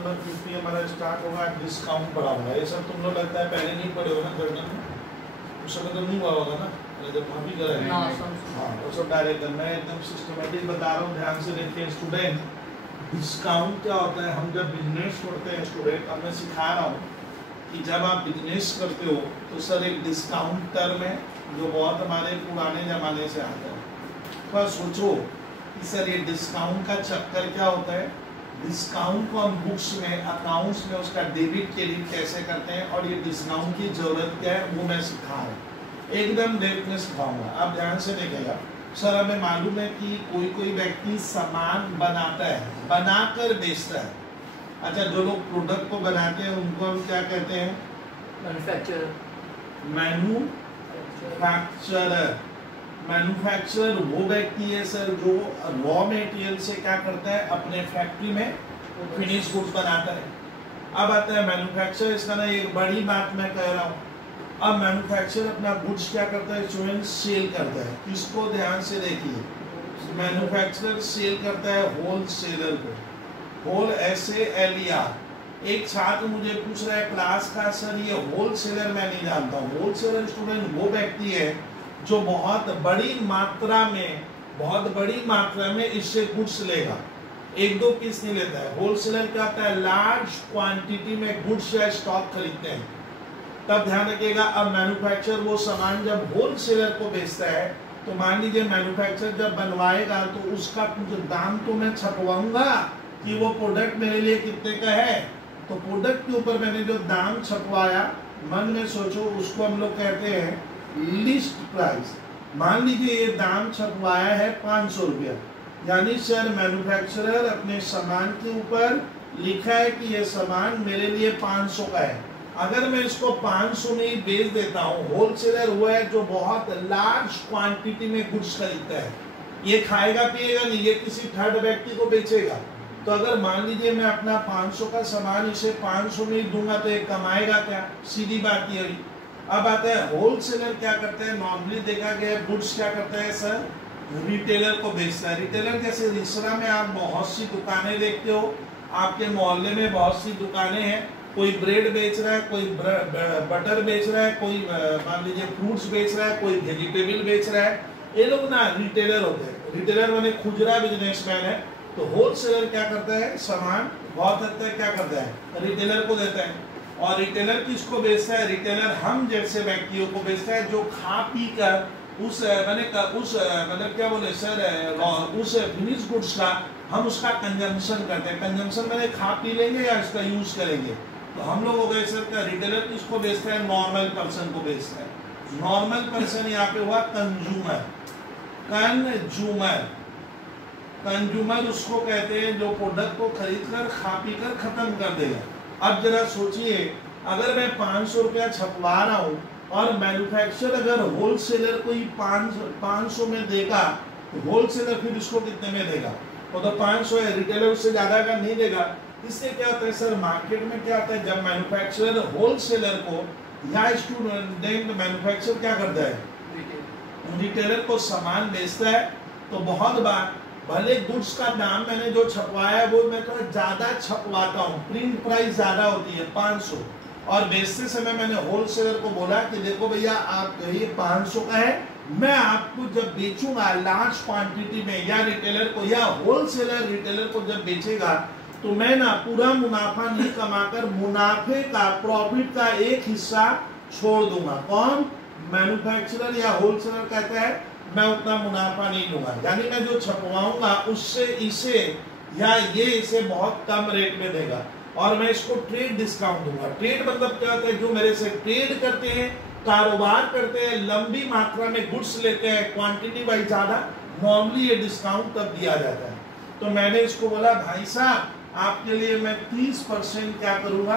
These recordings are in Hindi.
नंबर 50 हमारा स्टार्ट होगा, डिस्काउंट बढ़ाऊंगा। ये सब तुम लोग लगता है पहले नहीं पढ़े हो ना जर्नल में, उस समय तो नहीं हुआ होगा ना, जब हम भी करेंगे। हाँ वो सब डायरेक्ट मैं एकदम सिस्टमेटिक बता रहा हूँ, ध्यान से देखिए स्टूडेंट। डिस्काउंट क्या होता है, हम जब बिजनेस करते हैं स्टूडेंट, अब मैं सिखा रहा हूँ कि जब आप बिजनेस करते हो तो सर एक डिस्काउंट टर्म है जो बहुत हमारे पुराने ज़माने से आता है। तो सोचो कि सर ये डिस्काउंट का चक्कर क्या होता है। डिस्काउंट को हम बुक्स में अकाउंट्स में उसका डेबिट क्रेडिट कैसे करते हैं और ये डिस्काउंट की ज़रूरत क्या है वो मैं सिखा रहा हूँ, एकदम डेप्थ में सिखाऊंगा। आप ध्यान से देखिएगा। सर हमें मालूम है कि कोई व्यक्ति सामान बनाता है, बनाकर बेचता है। अच्छा, जो लोग प्रोडक्ट को बनाते हैं उनको हम क्या कहते हैं? मैन्युफैक्चरर। मैन्युफैक्चरर वो व्यक्ति है सर जो रॉ मटेरियल से क्या करता है, अपने फैक्ट्री में फिनिश गुड्स बनाता है। अब आता है मैन्युफैक्चरर, इसका ना एक बड़ी बात मैं कह रहा हूँ। अब मैन्युफैक्चरर अपना गुड्स क्या करता है, स्टूडेंट सेल करता है। किसको? ध्यान से देखिए, मैन्युफैक्चरर सेल करता है होलसेलर को, होल SALER। एक छात्र मुझे पूछ रहा है क्लास का, सर ये होलसेलर मैं नहीं जानता हूँ। होलसेलर स्टूडेंट वो व्यक्ति है जो बहुत बड़ी मात्रा में इससे गुड्स लेगा, एक दो पीस नहीं लेता है। होलसेलर क्या होता है, लार्ज क्वांटिटी में गुड्स या स्टॉक खरीदते हैं। तब ध्यान रखिएगा, अब मैन्युफैक्चरर वो सामान जब होलसेलर को बेचता है तो मान लीजिए मैन्युफैक्चरर जब बनवाएगा तो उसका कुछ दाम तो मैं छपवाऊंगा कि वो प्रोडक्ट मेरे लिए कितने का है। तो प्रोडक्ट के ऊपर मैंने जो दाम छपवाया, मन में सोचो, उसको हम लोग कहते हैं लिस्ट प्राइस। मान लीजिए ये दाम छपवाया है 500 रुपया, यानी सर मैन्युफैक्चरर अपने सामान के ऊपर लिखा है कि ये सामान मेरे लिए 500 का है। अगर मैं इसको 500 में ही बेच देता हूँ, होलसेलर हुआ है जो बहुत लार्ज क्वांटिटी में गुड्स खरीदता है, ये खाएगा पिएगा नहीं, ये किसी थर्ड व्यक्ति को बेचेगा। तो अगर मान लीजिए मैं अपना 500 का सामान इसे 500 में ही दूंगा तो ये कमाएगा क्या? सीधी बात ये हुई। अब आता है होलसेलर क्या करते हैं, नॉर्मली देखा गया है गुड्स क्या करता है सर, रिटेलर को बेचता है। रिटेलर जैसे रिसरा में आप बहुत सी दुकानें देखते हो, आपके मोहल्ले में बहुत सी दुकानें हैं, कोई ब्रेड बेच रहा है, कोई बटर बेच रहा है, कोई मान लीजिए फ्रूट्स बेच रहा है, कोई वेजिटेबल बेच रहा है। ये लोग ना रिटेलर होते हैं। रिटेलर माने खुदरा बिजनेसमैन है। तो होलसेलर क्या करता है, सामान बहुत हद तक क्या करता है, रिटेलर को देता है। और रिटेलर किसको बेचता है? रिटेलर हम जैसे व्यक्तियों को बेचता है जो खा पी कर उस मतलब क्या बोले सर, उस फिनिश गुड्स का हम उसका कंजम्पशन करते हैं। कंजम्पशन मैंने खा पी लेंगे या इसका यूज करेंगे। तो हम लोग हो गए सर का रिटेलर किसको बेचता है, नॉर्मल पर्सन को बेचता है। नॉर्मल पर्सन यहाँ पे हुआ कंज्यूमर। कंज्यूमर उसको कहते हैं जो प्रोडक्ट को खरीद कर खा पी कर खत्म कर देगा। अब जरा सोचिए, अगर मैं 500 रुपया छपवा रहा हूँ और मैन्युफैक्चरर अगर होलसेलर को ही 500 में देगा तो होलसेलर फिर उसको कितने में देगा? वो तो 500 है, रिटेलर उससे ज्यादा का नहीं देगा। इससे क्या होता है सर, मार्केट में क्या होता है, जब मैन्युफैक्चरर होलसेलर को या स्टूडेंट मैन्युफैक्चरर क्या करता है, रिटेलर को सामान बेचता है, तो बहुत बार भले गुड्स का दाम मैंने जो छपवाया है वो मैं थोड़ा ज्यादा छपवाता हूँ, प्रिंट प्राइस ज्यादा होती है 500, और बेचते समय मैंने होलसेलर को बोला कि देखो भैया आप ये 500 का है, मैं आपको जब बेचूंगा लार्ज क्वांटिटी में, या रिटेलर को या होलसेलर रिटेलर को जब बेचेगा तो मैं ना पूरा मुनाफा नहीं कमाकर मुनाफे का, प्रॉफिट का एक हिस्सा छोड़ दूंगा। कौन? मैन्युफैक्चरर या होलसेलर कहता है मैं उतना मुनाफा नहीं लूंगा, यानी मैं जो छपवाऊंगा उससे इसे या ये इसे बहुत कम रेट में देगा और मैं इसको ट्रेड डिस्काउंट दूंगा। ट्रेड मतलब क्या होता है, जो मेरे से ट्रेड करते हैं, कारोबार करते हैं, लंबी मात्रा में गुड्स लेते हैं, क्वांटिटी वाइज ज्यादा, नॉर्मली ये डिस्काउंट तब दिया जाता है। तो मैंने इसको बोला भाई साहब आपके लिए मैं 30% क्या करूंगा,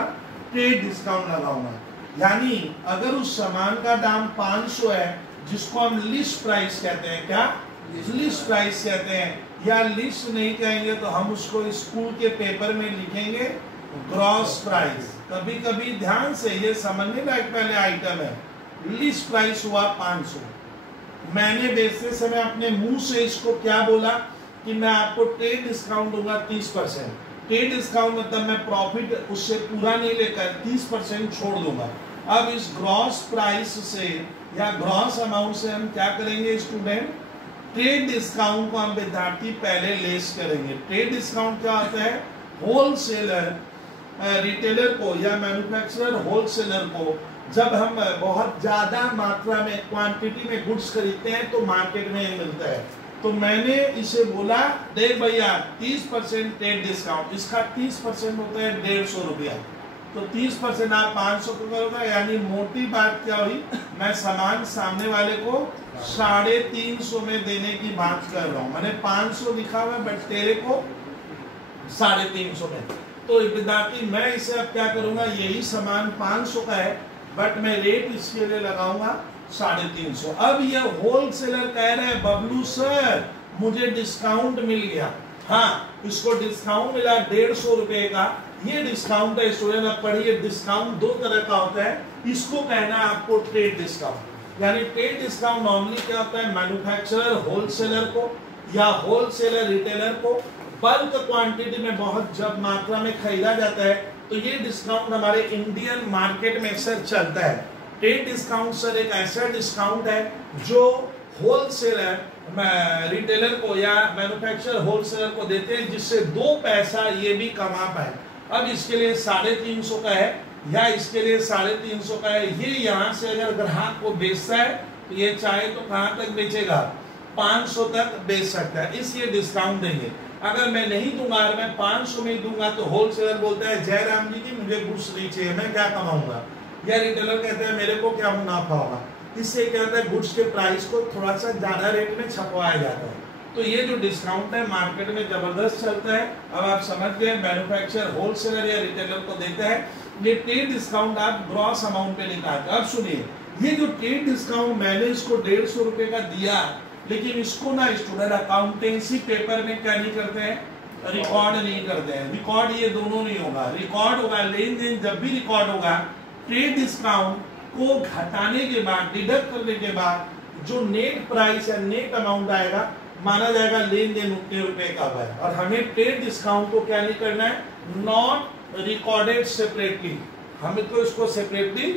ट्रेड डिस्काउंट लगाऊंगा। यानी अगर उस सामान का दाम 500 है जिसको हम लिस्ट प्राइस कहते हैं, क्या लिस्ट प्राइस कहते हैं, या लिस्ट नहीं कहेंगे तो हम उसको स्कूल के पेपर में लिखेंगे ग्रॉस प्राइस। कभी कभी ध्यान से ये समझने लायक पहले आइटम है, लिस्ट प्राइस हुआ 500, मैंने बेचते समय अपने मुंह से इसको क्या बोला कि मैं आपको ट्रेड डिस्काउंट दूंगा 30%। ट्रेड डिस्काउंट मतलब मैं प्रॉफिट उससे पूरा नहीं लेकर 30% छोड़ दूंगा। अब इस ग्रॉस प्राइस से या ग्रॉस अमाउंट से हम क्या करेंगे स्टूडेंट, ट्रेड डिस्काउंट को हम विद्यार्थी पहले लेस करेंगे। ट्रेड डिस्काउंट क्या होता है, होलसेलर रिटेलर को या मैन्युफैक्चरर होलसेलर को जब हम बहुत ज्यादा मात्रा में क्वांटिटी में गुड्स खरीदते हैं तो मार्केट में मिलता है। तो मैंने इसे बोला देख भैया 30% ट्रेड डिस्काउंट, इसका 30% होता है 150 रुपया, तो 30% आप 500 को करोगे, यानी मोटी बात क्या हुई, मैं सामान सामने वाले को 350 में देने की बात कर रहा हूँ। मैंने 500 लिखा हुआ बट तेरे को 350 में। तो विद्यार्थी मैं इसे अब क्या करूंगा, यही सामान 500 का है बट मैं रेट इसके लिए लगाऊंगा 350। अब ये होलसेलर कह रहे हैं बबलू सर मुझे डिस्काउंट मिल गया। हाँ, इसको डिस्काउंट मिला 150 रुपए का, ये डिस्काउंट है स्टूडेंट। अब पढ़िए, डिस्काउंट दो तरह का होता है, इसको कहना है आपको ट्रेड डिस्काउंट। यानी ट्रेड डिस्काउंट नॉर्मली क्या होता है, मैन्युफैक्चरर होलसेलर को या होलसेलर रिटेलर को बल्क क्वांटिटी में बहुत जब मात्रा में खरीदा जाता है तो ये डिस्काउंट हमारे इंडियन मार्केट में अक्सर चलता है। ट्रेड डिस्काउंट सर एक ऐसा डिस्काउंट है जो होलसेलर रिटेलर को या मैन्युफैक्चरर होलसेलर को देते हैं जिससे 2 पैसा ये भी कमा पाए। अब इसके लिए 350 का है या इसके लिए 350 का है, ये यहाँ से अगर ग्राहक को बेचता है तो ये चाहे तो कहाँ तक बेचेगा, 500 तक बेच सकता है, इसलिए डिस्काउंट देंगे। अगर मैं नहीं दूंगा, अगर मैं 500 में दूंगा तो होलसेलर बोलता है जयराम जी की मुझे गुड्स नहीं चाहिए, मैं क्या कमाऊंगा, या रिटेलर कहता है मेरे को क्या मुनाफा होगा। इससे क्या होता है, गुड्स के प्राइस को थोड़ा सा ज्यादा रेट में छपवाया जाता है। तो ये जो डिस्काउंट है मार्केट में जबरदस्त चलता है। अब आप समझ गए, मैन्युफैक्चरर होलसेलर या रिटेलर को देता है। ये ट्रेड डिस्काउंट आप ग्रॉस अमाउंट पे निकालते। अब सुनिए, ये जो ट्रेड डिस्काउंट मैंने इसको 150 रुपए का दिया, लेकिन इसको ना स्टूडेंट अकाउंटेंसी पेपर में क्या नहीं करते हैं, रिकॉर्ड नहीं करते हैं। रिकॉर्ड ये दोनों नहीं होगा, रिकॉर्ड होगा लेन देन, जब भी रिकॉर्ड होगा ट्रेड डिस्काउंट को घटाने के बाद, डिडक्ट करने के बाद जो नेट प्राइस या नेट अमाउंट आएगा माना जाएगा लेन देन उतने रुपए का हुआ है। और हमें ट्रेड डिस्काउंट को क्या नहीं करना है, नॉट रिकॉर्डेड सेपरेटली, हमें तो इसको सेपरेटली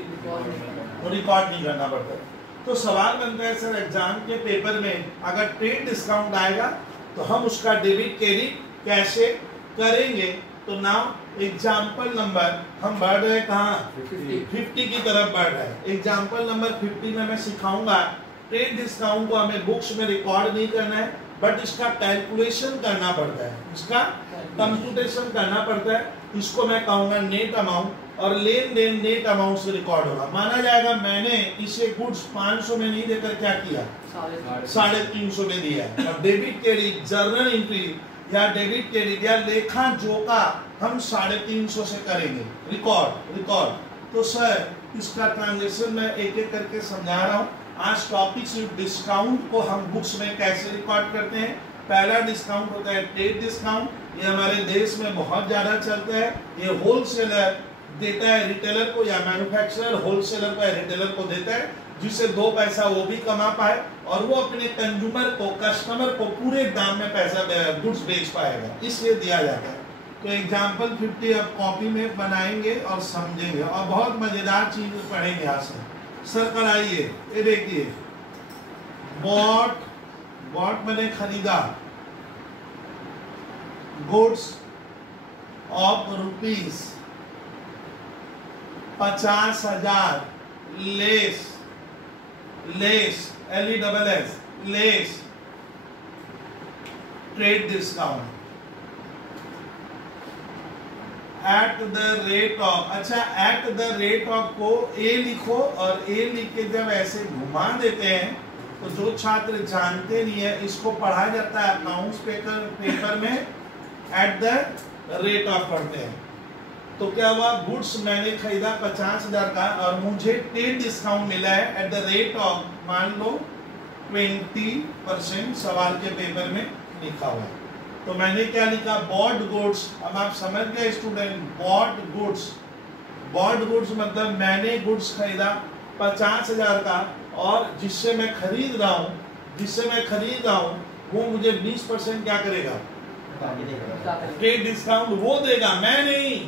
रिकॉर्ड नहीं करना पड़ता। तो सवाल बनता है सर एग्जाम के पेपर में अगर ट्रेड डिस्काउंट आएगा तो हम उसका डेबिट क्रेडिट कैसे करेंगे। तो नाउ एग्जाम्पल नंबर हम बढ़ रहे हैं कहाँ, 50 की तरफ बढ़ रहे हैं। एग्जाम्पल नंबर 50 में मैं सिखाऊंगा ट्रेड डिस्काउंट को हमें बुक्स में रिकॉर्ड नहीं करना है बट इसका कैलकुलेशन करना पड़ता है, इसका कंप्यूटेशन करना पड़ता है। इसको मैं कहूंगा नेट अमाउंट, और लेन देन नेट अमाउंट से रिकॉर्ड होगा। माना जाएगा मैंने इसे गुड्स 500 में नहीं देकर क्या किया, 350 में दिया है। और डेबिट क्रेडिट जर्नल एंट्री या डेबिट क्रेडिट या लेखा जोखा हम 350 से करेंगे रिकॉर्ड। तो सर इसका ट्रांजेक्शन मैं एक एक करके समझा रहा हूँ। आज टॉपिक सिर्फ डिस्काउंट को हम बुक्स में कैसे रिकॉर्ड करते हैं। पहला डिस्काउंट होता है ट्रेड डिस्काउंट, ये हमारे देश में बहुत ज्यादा चलता है। ये होलसेलर देता है रिटेलर को या मैन्युफैक्चरर होलसेलर को या रिटेलर को देता है जिससे 2 पैसा वो भी कमा पाए और वो अपने कंज्यूमर को, कस्टमर को पूरे दाम में पैसा गुड्स बेच पाएगा, इसलिए दिया जाता है। तो एग्जाम्पल 50 अब कॉपी में बनाएंगे और समझेंगे और बहुत मजेदार चीज पढ़ेंगे यहाँ से। सर आइए, ये देखिए बॉट मैंने खरीदा goods of rupees 50,000 less LESS less trade discount at the rate of, अच्छा एट द रेट ऑफ को ए लिखो और ए लिख के जब ऐसे घुमा देते हैं तो जो छात्र जानते नहीं है इसको पढ़ा जाता है अकाउंट्स पेपर में एट द रेट ऑफ पढ़ते हैं। तो क्या हुआ, गुड्स मैंने खरीदा 50,000 का और मुझे ट्रेड डिस्काउंट मिला है एट द रेट ऑफ मान लो 20%, सवाल के पेपर में लिखा हुआ है। तो मैंने क्या लिखा, बॉट गुड्स। अब आप समझ गए स्टूडेंट, बॉट गुड्स मतलब मैंने गुड्स खरीदा 50,000 का और जिससे मैं खरीद रहा हूँ वो मुझे 20% क्या करेगा, ट्रेड डिस्काउंट वो देगा, मैं नहीं,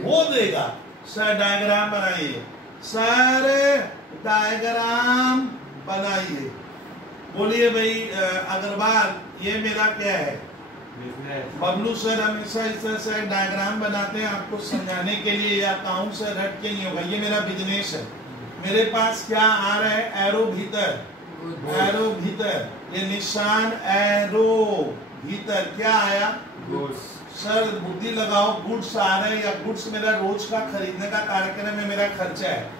वो देगा। सर डायग्राम बनाइए, सर डायग्राम बनाइए। बोलिए भाई अग्रवाल, ये मेरा क्या है? बबलू सर हमेशा इस तरह से डायग्राम बनाते हैं आपको समझाने के लिए, या अकाउंट से रट के नहीं होगा। ये मेरा बिजनेस है, मेरे पास क्या आ रहा है? एरो भीतर, एरो भीतर, ये निशान एरो भीतर क्या आया? सर बुद्धि लगाओ, गुड्स आ रहे हैं, या गुड्स मेरा रोज का खरीदने का कार्यक्रम में मेरा खर्चा है,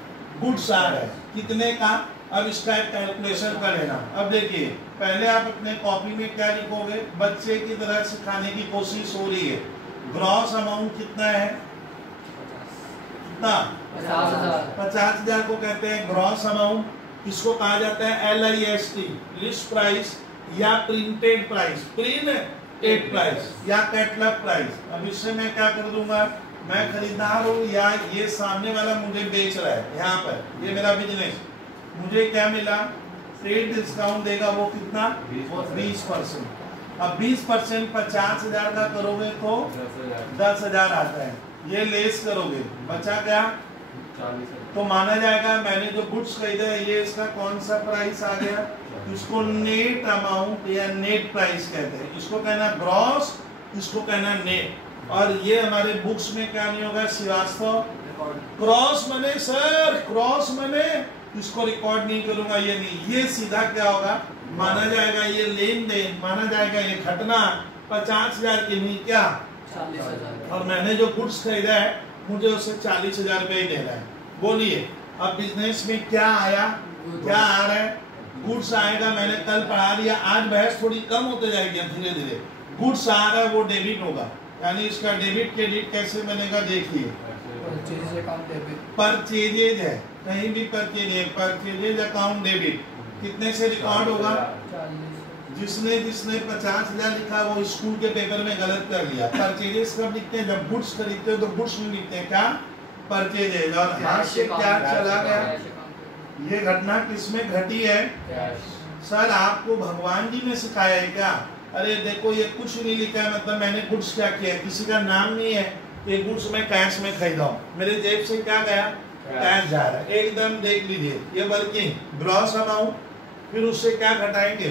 गुड्स आ रहा है कितने का? अब इसका एक कैलकुलेशन कर लेना। अब देखिए, पहले आप अपने कॉपी में क्या लिखोगे? बच्चे की तरह सिखाने की कोशिश हो रही है। ग्रॉस अमाउंट कितना है? कितना? 50,000 को कहते हैं ग्रॉस अमाउंट। इसको कहा जाता है LIST, लिस्ट प्राइस या प्रिंटेड प्राइस, प्रिंटेड प्राइस या कैटलॉग प्राइस। अब इससे मैं क्या कर दूंगा? मैं खरीदार हूँ या ये सामने वाला मुझे बेच रहा है, यहाँ पर ये मेरा बिजनेस, मुझे क्या मिला? ट्रेड डिस्काउंट देगा, वो कितना? 20%। अब 20% 50,000 का करोगे तो 10,000 आता है। ये लेस करोगे, बचा क्या? 40। तो माना जाएगा मैंने जो गुड्स खरीदा है ये इसका कौन सा प्राइस आ गया? इसको नेट अमाउंट या नेट प्राइस कहते हैं। इसको कहना ग्रॉस, इसको कहना नेट। और ये हमारे बुक्स में क्या नहीं होगा श्रीवास्तव? क्रॉस मने सर, क्रॉस मने इसको रिकॉर्ड नहीं करूंगा, ये नहीं, ये सीधा क्या होगा? माना जाएगा ये लेन देन, माना जाएगा ये घटना 50,000 की नहीं, क्या 40,000। और मैंने जो गुड्स खरीदा है मुझे उससे 40,000 रुपए ही देना है। बोलिए अब बिजनेस में क्या आया? क्या आ रहा है? गुड्स आएगा। मैंने कल पढ़ा लिया, आज बहस थोड़ी कम होते जाएगी धीरे धीरे। गुड्स आ रहा है वो डेबिट होगा, यानी इसका डेबिट क्रेडिट कैसे बनेगा देखिए। परचेजेज है, कहीं भी परचेज, परचेजेज अकाउंट डेबिट कितने से रिकॉर्ड होगा? जिसने 50,000 लिखा वो स्कूल के पेपर में गलत कर लिया। परचेजेज कब लिखते हैं? जब गुड्स खरीदते हो तो गुड्स में लिखते हैं क्या? परचेजेज। और हाथ से क्या चला गया? ये घटना किसमें घटी है? सर आपको भगवान जी ने सिखाया है क्या? अरे देखो ये कुछ नहीं लिखा है, मतलब मैंने गुड्स क्या किया, किसी का नाम नहीं है, ये गुड्स मैं कैश में खरीदा हूँ, मेरे जेब से क्या गया? कैश जा रहा है। एकदम देख लीजिए ये वर्किंग ग्रॉस अमाउंट, फिर उससे क्या घटाएंगे?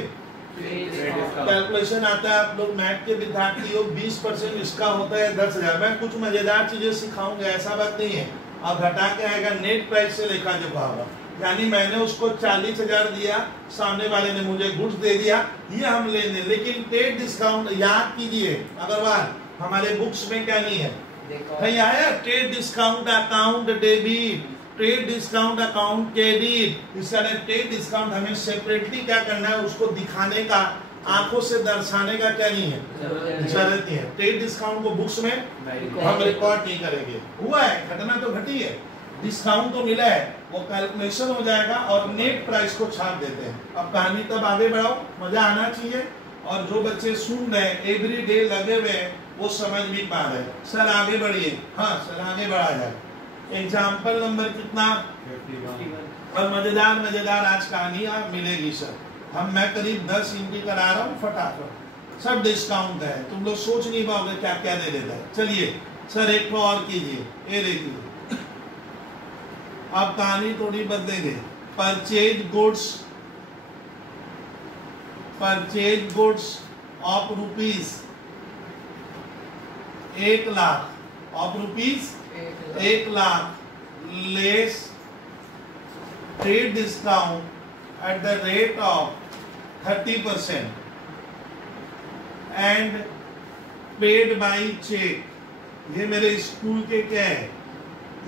कैलकुलेशन आता है, आप लोग मैथ के विद्यार्थी हो, 20% इसका होता है 10,000। मैं कुछ मजेदार चीजें सिखाऊंगा, ऐसा बात नहीं है। अब घटा के आएगा नेट प्राइस से लेखा जोखा होगा, यानी मैंने उसको 40,000 दिया, सामने वाले ने मुझे गुड्स दे दिया, ये हम लेने। लेकिन ट्रेड डिस्काउंट याद कीजिए अग्रवाल, हमारे बुक्स में क्या नहीं है? कहीं आया trade discount account debit, trade discount account credit. इसका ट्रेड डिस्काउंट हमें सेपरेटली क्या करना है? उसको दिखाने का, आंखों से दर्शाने का क्या नहीं है? जरूरत नहीं है। ट्रेड डिस्काउंट को बुक्स में हम रिकॉर्ड नहीं करेंगे। हुआ है, घटना तो घटी है, डिस्काउंट तो मिला है, वो कैलकुलेशन हो जाएगा और नेट प्राइस को छाप देते हैं। अब कहानी तब आगे बढ़ाओ, मजा आना चाहिए। और जो बच्चे सुन रहे हैं, एवरी डे लगे हुए हैं, वो समझ भी पा रहे हैं। सर आगे बढ़िए। हाँ सर आगे बढ़ा जाए। एग्जाम्पल नंबर कितना? 51। और मजेदार आज कहानी मिलेगी सर। मैं करीब 10 इनकी करा रहा हूँ फटाफट, सब डिस्काउंट है, तुम लोग सोच नहीं पाओगे क्या क्या दे देता है। चलिए सर एक को और कीजिए, ये देखिए अब कहानी थोड़ी बदलेंगे। Purchase goods of rupees 1,00,000 of rupees 1,00,000 less trade discount at the rate of 30% and paid by cheque. ये मेरे स्कूल के क्या है?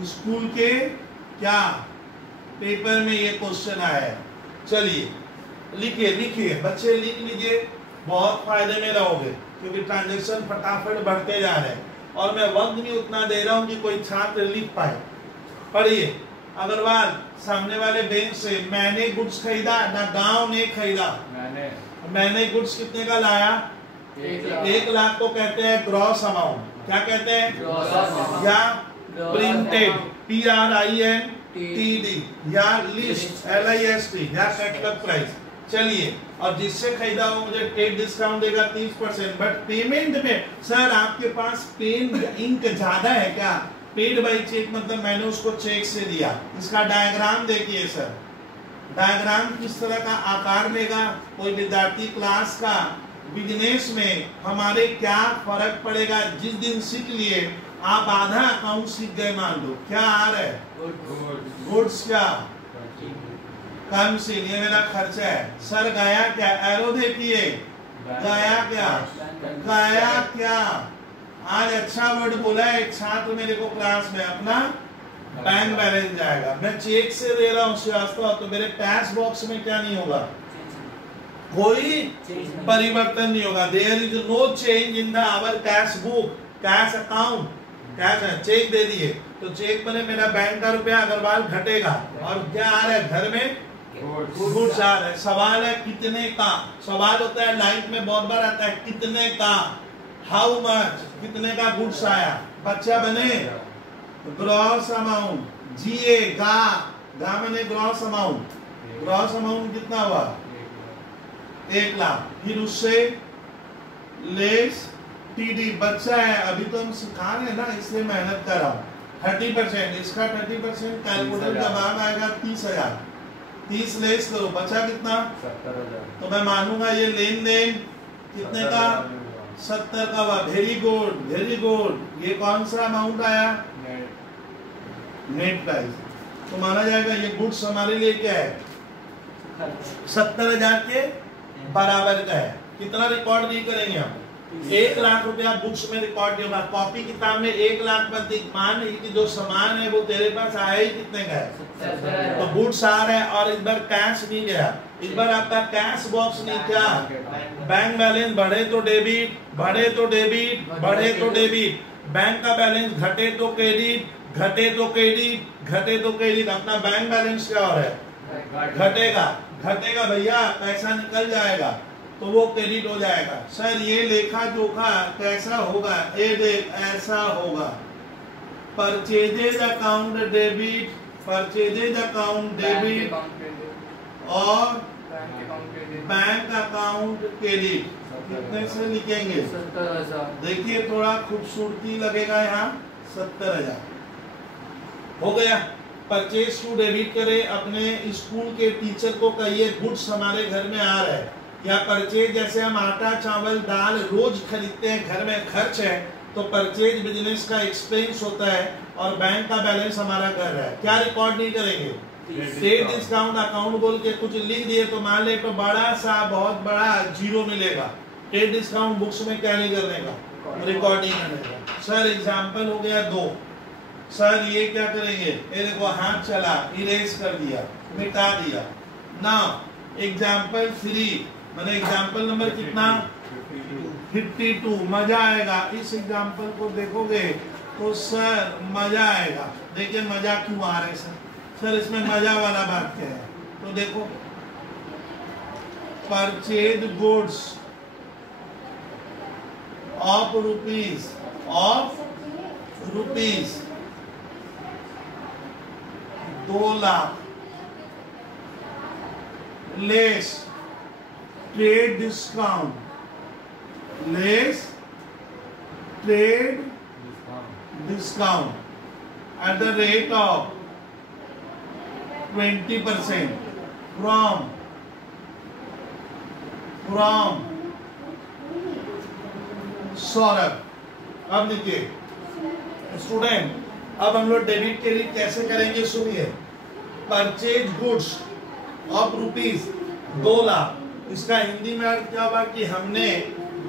स्कूल के क्या पेपर में ये क्वेश्चन आया है। चलिए लिखिए बच्चे, लिख लीजिए, बहुत फायदे में रहोगे क्योंकि ट्रांजैक्शन फटाफट बढ़ते जा रहे हैं और मैं वक्त नहीं उतना दे रहा हूं कि कोई छात्र लिख पाए। पढ़िए अग्रवाल, सामने वाले बेंच से, मैंने गुड्स खरीदा ना गांव ने खरीदा। मैंने गुड्स कितने का लाया? 1,00,000 को कहते हैं ग्रॉस अमाउंट। क्या कहते हैं? या प्रिंटेड PRINTED या लिस्ट LIST या कैटलॉग प्राइस। चलिए और जिससे खरीदा वो मुझे ट्रेड डिस्काउंट देगा 30%। बट पेमेंट में सर आपके पास पेन इंक ज्यादा है क्या? पेड बाई चेक मतलब मैंने उसको चेक से दिया। इसका डायग्राम देखिए सर, डायग्राम किस तरह का आकार लेगा। कोई विद्यार्थी क्लास का बिजनेस में हमारे क्या फर्क पड़ेगा, जिस दिन सीख लिए आप आधा अकाउंट सीख गए मान लो, क्या आ रहा है? गुड्स क्या कम से, ये मेरा खर्चा है। सर गया क्या? एरो देखिए, गया क्या? गया क्या? आज अच्छा वर्ड बोला है एक छात्र मेरे को क्लास में, अपना बैंक बैलेंस जाएगा। मैं चेक से दे रहा हूँ श्रीवास्तव, तो मेरे कैश बॉक्स में क्या नहीं होगा? कोई परिवर्तन नहीं होगा। There is no change in the our cash book, cash account. Cash है, चेक दे दिए तो चेक बने मेरा बैंक का रुपया अग्रवाल घटेगा। और क्या आ रहा है घर में? गुड्स आ रहा है। सवाल है कितने का? सवाल होता है लाइफ में बहुत बार आता है कितने का, हाउ मच, कितने का गुड्स आया। बच्चा बने ग्रॉस अमाउंट, जीए गा मैंने ग्रॉस अमाउंट, ग्रॉस अमाउंट कितना हुआ? 1 लाख। फिर उससे लेस टीडी, बच्चा है अभी तो हम सिखा रहे हैं ना, इसलिए मेहनत कर रहा हूँ। 30%, इसका 30% कैलकुलेटर का भाग आएगा 30,000। 30 लेस करो, बचा कितना? 70,000। तो मैं मानूंगा ये लेन देन कितने का? 70 का हुआ। Very good very good. ये कौन सा अमाउंट आया? Net price. तो माना जाएगा ये गुड्स हमारे लिए क्या है? 70,000 के बराबर का है। कितना रिकॉर्ड नहीं करेंगे हम? 1 लाख रुपया बुक्स में रिकॉर्ड नहीं होगा। कॉपी किताब में 1 लाख मत मान कि जो सामान है वो तेरे पास आया ही कितने का है? तो गुड्स आ रहा है और इस बार कैश नहीं गया, इस बार आपका कैश बॉक्स नहीं, क्या बैंक बैलेंस बढ़े तो डेबिट, बढ़े तो डेबिट, बढ़े तो डेबिट। बैंक का बैलेंस घटे तो क्रेडिट, घटे तो क्रेडिट, घटे तो क्रेडिट। अपना बैंक बैलेंस क्या हो रहा है? घटेगा। घटेगा भैया, पैसा निकल जाएगा तो वो क्रेडिट हो जाएगा। सर ये लेखा जोखा कैसा होगा? ये देख ऐसा होगा। Purchases account debit, purchases account debit और बैंक अकाउंट क्रेडिट। कितने से लिखेंगे? 70,000। देखिए थोड़ा खूबसूरती लगेगा यहाँ, 70,000 हो गया। परचेज टू डेबिट करे, अपने स्कूल के टीचर को कहिए गुड्स हमारे घर में आ रहा है। या परचेज जैसे हम आटा चावल दाल रोज खरीदते हैं, घर में खर्च है, तो परचेज बिजनेस का एक्सपेंस होता है और बैंक का बैलेंस हमारा घर है। क्या रिकॉर्ड नहीं करेंगे? ट्रेड डिस्काउंट अकाउंट बोल के कुछ लिख दिए तो मान ले तो बड़ा सा बहुत बड़ा जीरो मिलेगा। ट्रेड डिस्काउंट बुक्स में क्या नहीं करने का? रिकॉर्डिंग करने का। सर एग्जाम्पल हो गया 2। सर ये क्या करेंगे? ये देखो हाथ चला, इरेज कर दिया, मिटा दिया ना। एग्जाम्पल 3 मैंने एग्जाम्पल नंबर कितना? 52। मजा आएगा इस एग्जाम्पल को देखोगे तो सर मजा आएगा। देखिए मजा क्यों आ रहा है सर? सर इसमें मजा वाला बात क्या है? तो देखो purchase goods of rupees 2 lakh less trade discount, less trade discount at the rate of 20% from Saurabh. अब देखिए स्टूडेंट, अब हम लोग डेबिट क्रेडिट कैसे करेंगे सुनिए। Purchase goods of rupees 2 lakh, इसका हिंदी में अर्थ क्या हुआ कि हमने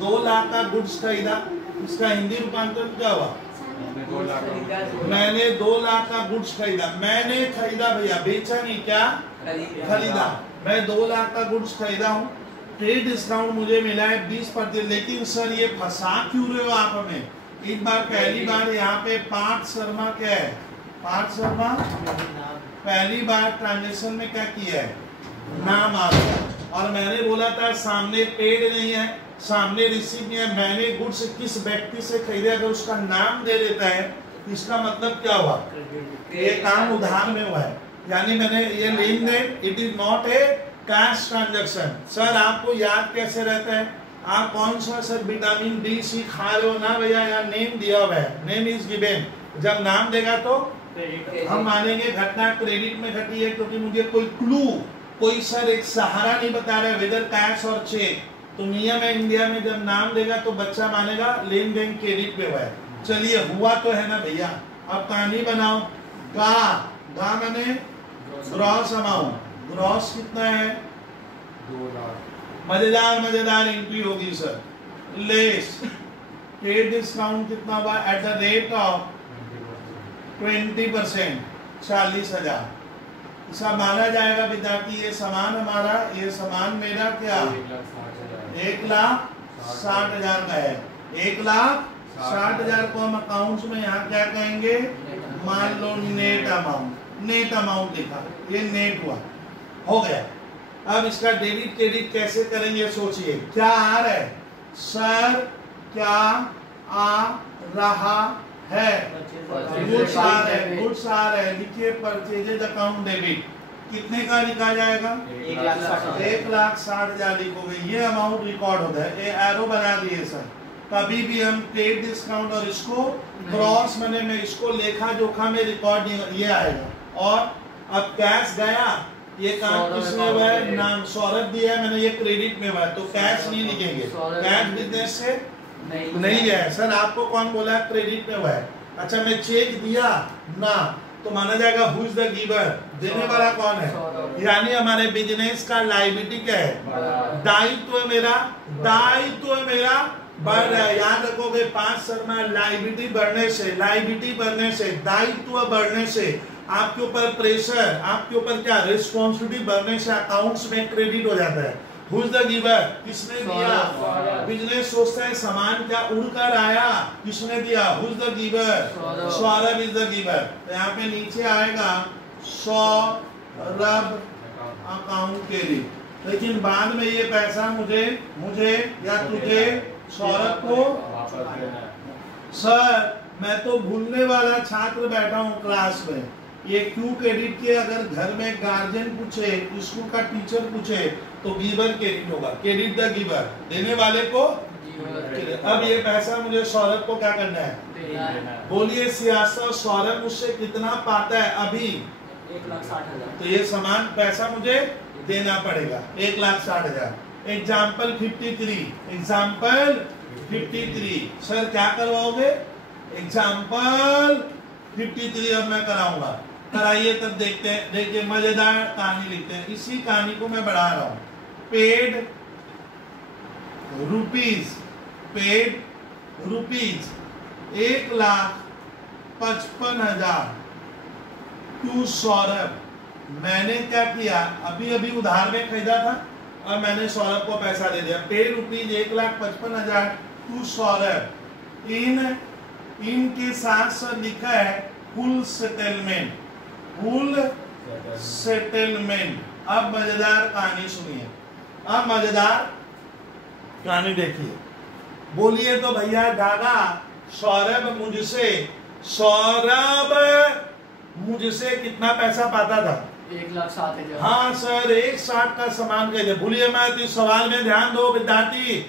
2 लाख का गुड्स खरीदा। इसका हिंदी रूपांतरण क्या हुआ? मैंने 2 लाख का गुड्स खरीदा। मैंने खरीदा भैया, बेचा नहीं, क्या खरीदा। मैं 2 लाख का गुड्स खरीदा हूँ। ट्रेड डिस्काउंट मुझे मिला है 20%। लेकिन सर ये फंसा क्यों रहे हो आप हमें? एक बार पहली बार यहाँ पे पार्थ शर्मा क्या है? पार्थ शर्मा पहली बार ट्रांजेक्शन में क्या किया है? नाम आ गया। और मैंने बोला था सामने पेड नहीं है, सामने रिसीव नहीं है। मैंने गुड्स किस व्यक्ति से खरीदे, अगर उसका नाम दे देता है इसका मतलब क्या हुआ? ये काम उधार में हुआ है। यानी मैंने ये लेन देन, it is not a cash transaction. Sir आपको याद कैसे रहता है? आप कौन सा सर विटामिन डी सी खा रहे हो ना भैया, यहाँ नेम दिया हुआ है, नेम इज गिवन। जब नाम देगा तो हम मानेंगे घटना क्रेडिट में घटी है, क्योंकि मुझे कोई क्लू, कोई सर एक सहारा नहीं बता रहा है वेदर कैश और चेक। तो नियम है इंडिया में, जब नाम देगा तो बच्चा मानेगा लेन देन क्रेडिट पे हुआ है। चलिए हुआ तो है ना भैया। अब कहानी बनाओ। गा मैंने ग्रॉस अमाउंट। ग्रॉस कितना है? 2 लाख। मजेदार एंट्री होगी सर। लेस पेड डिस्काउंट कितना हुआ? Eight the rate of 20%, 40,000। इसका माना जाएगा विद्यार्थी ये सामान हमारा, ये सामान मेरा क्या 1,60,000 का है। 1,60,000 को हम अकाउंट्स में यहाँ क्या कहेंगे? मान लो नेट अमाउंट। नेट अमाउंट लिखा, ये नेट हुआ, हो गया। अब इसका डेबिट क्रेडिट कैसे करेंगे सोचिए। क्या आ रहा है सर? क्या आ रहा है? गुड्स आ रहा है, गुड्स आ रहा है। लिखिए परचेजेज अकाउंट डेबिट। कितने का लिखा जाएगा? 1,60,000 लिखोगे, ये अमाउंट रिकॉर्ड होता है। ये एरो बना दिए सर। कभी भी हम पेड डिस्काउंट और इसको क्रॉस मनी में, इसको लेखा जोखा में रिकॉर्ड ये आएगा। और अब कैश गया, ये काम किसने हुआ है? नाम सौरभ दिया है मैंने, ये क्रेडिट में हुआ है, तो कैश नहीं लिखेंगे। कैश बिजनेस से नहीं है सर। आपको कौन बोला क्रेडिट में हुआ है? अच्छा मैं चेक दिया ना, तो माना जाएगा हु इज द गिवर, देने वाला कौन है? यानी हमारे बिजनेस का लायबिलिटी क्या है? दायित्व मेरा, दायित्व मेरा बढ़ रहा है। याद रखोगे 5 शर्मा, लायबिलिटी बढ़ने से, लायबिलिटी बढ़ने से, दायित्व बढ़ने से आपके ऊपर प्रेशर, आपके ऊपर क्या रिस्पॉन्सिबिलिटी बढ़ने से अकाउंट्स में क्रेडिट हो जाता है। Who is the giver? किसने दिया? बिजनेस सोचता है सामान क्या उड़कर आया, किसने दिया? Who is the giver? Saurabh is the giver। तो यहाँ पे नीचे आएगा सौरभ अकाउंट के लिए। लेकिन बाद में ये पैसा मुझे या तुझे सौरभ को सर मैं तो भूलने वाला छात्र बैठा हूँ क्लास में। ये क्यों क्रेडिट किए? अगर घर में गार्जियन पूछे, स्कूल का टीचर पूछे तो गिवर क्रेडिट होगा। क्रेडिट द गिवर, देने वाले को। अब ये पैसा मुझे सौरभ को क्या करना है? बोलिए सियासत, सौरभ मुझसे कितना पाता है अभी? 1,60,000। तो ये सामान पैसा मुझे देना पड़ेगा 1,60,000। एग्जाम्पल 53, एग्जाम्पल 53 सर क्या करवाओगे? एग्जाम्पल 53 अब मैं कराऊंगा। कराइए तब देखते हैं। देखिए मजेदार कहानी लिखते हैं। इसी कहानी को मैं बढ़ा रहा हूं। Paid rupees 1,55,000 to Saurabh. मैंने क्या किया? अभी उधार में खरीदा था और मैंने सौरभ को पैसा दे दिया। Paid rupees 1,55,000 to Saurabh. इनके साथ सर लिखा है फुल सेटलमेंट, फुल सेटलमेंट। अब मजेदार कहानी सुनिए। अब मजेदार कहानी देखिए। बोलिए तो भैया दादा, सौरभ मुझसे कितना पैसा पाता था? 1,60,000। हाँ सर 1,60 का सामान कहते। भूलिए मत, इस सवाल में ध्यान दो विद्यार्थी।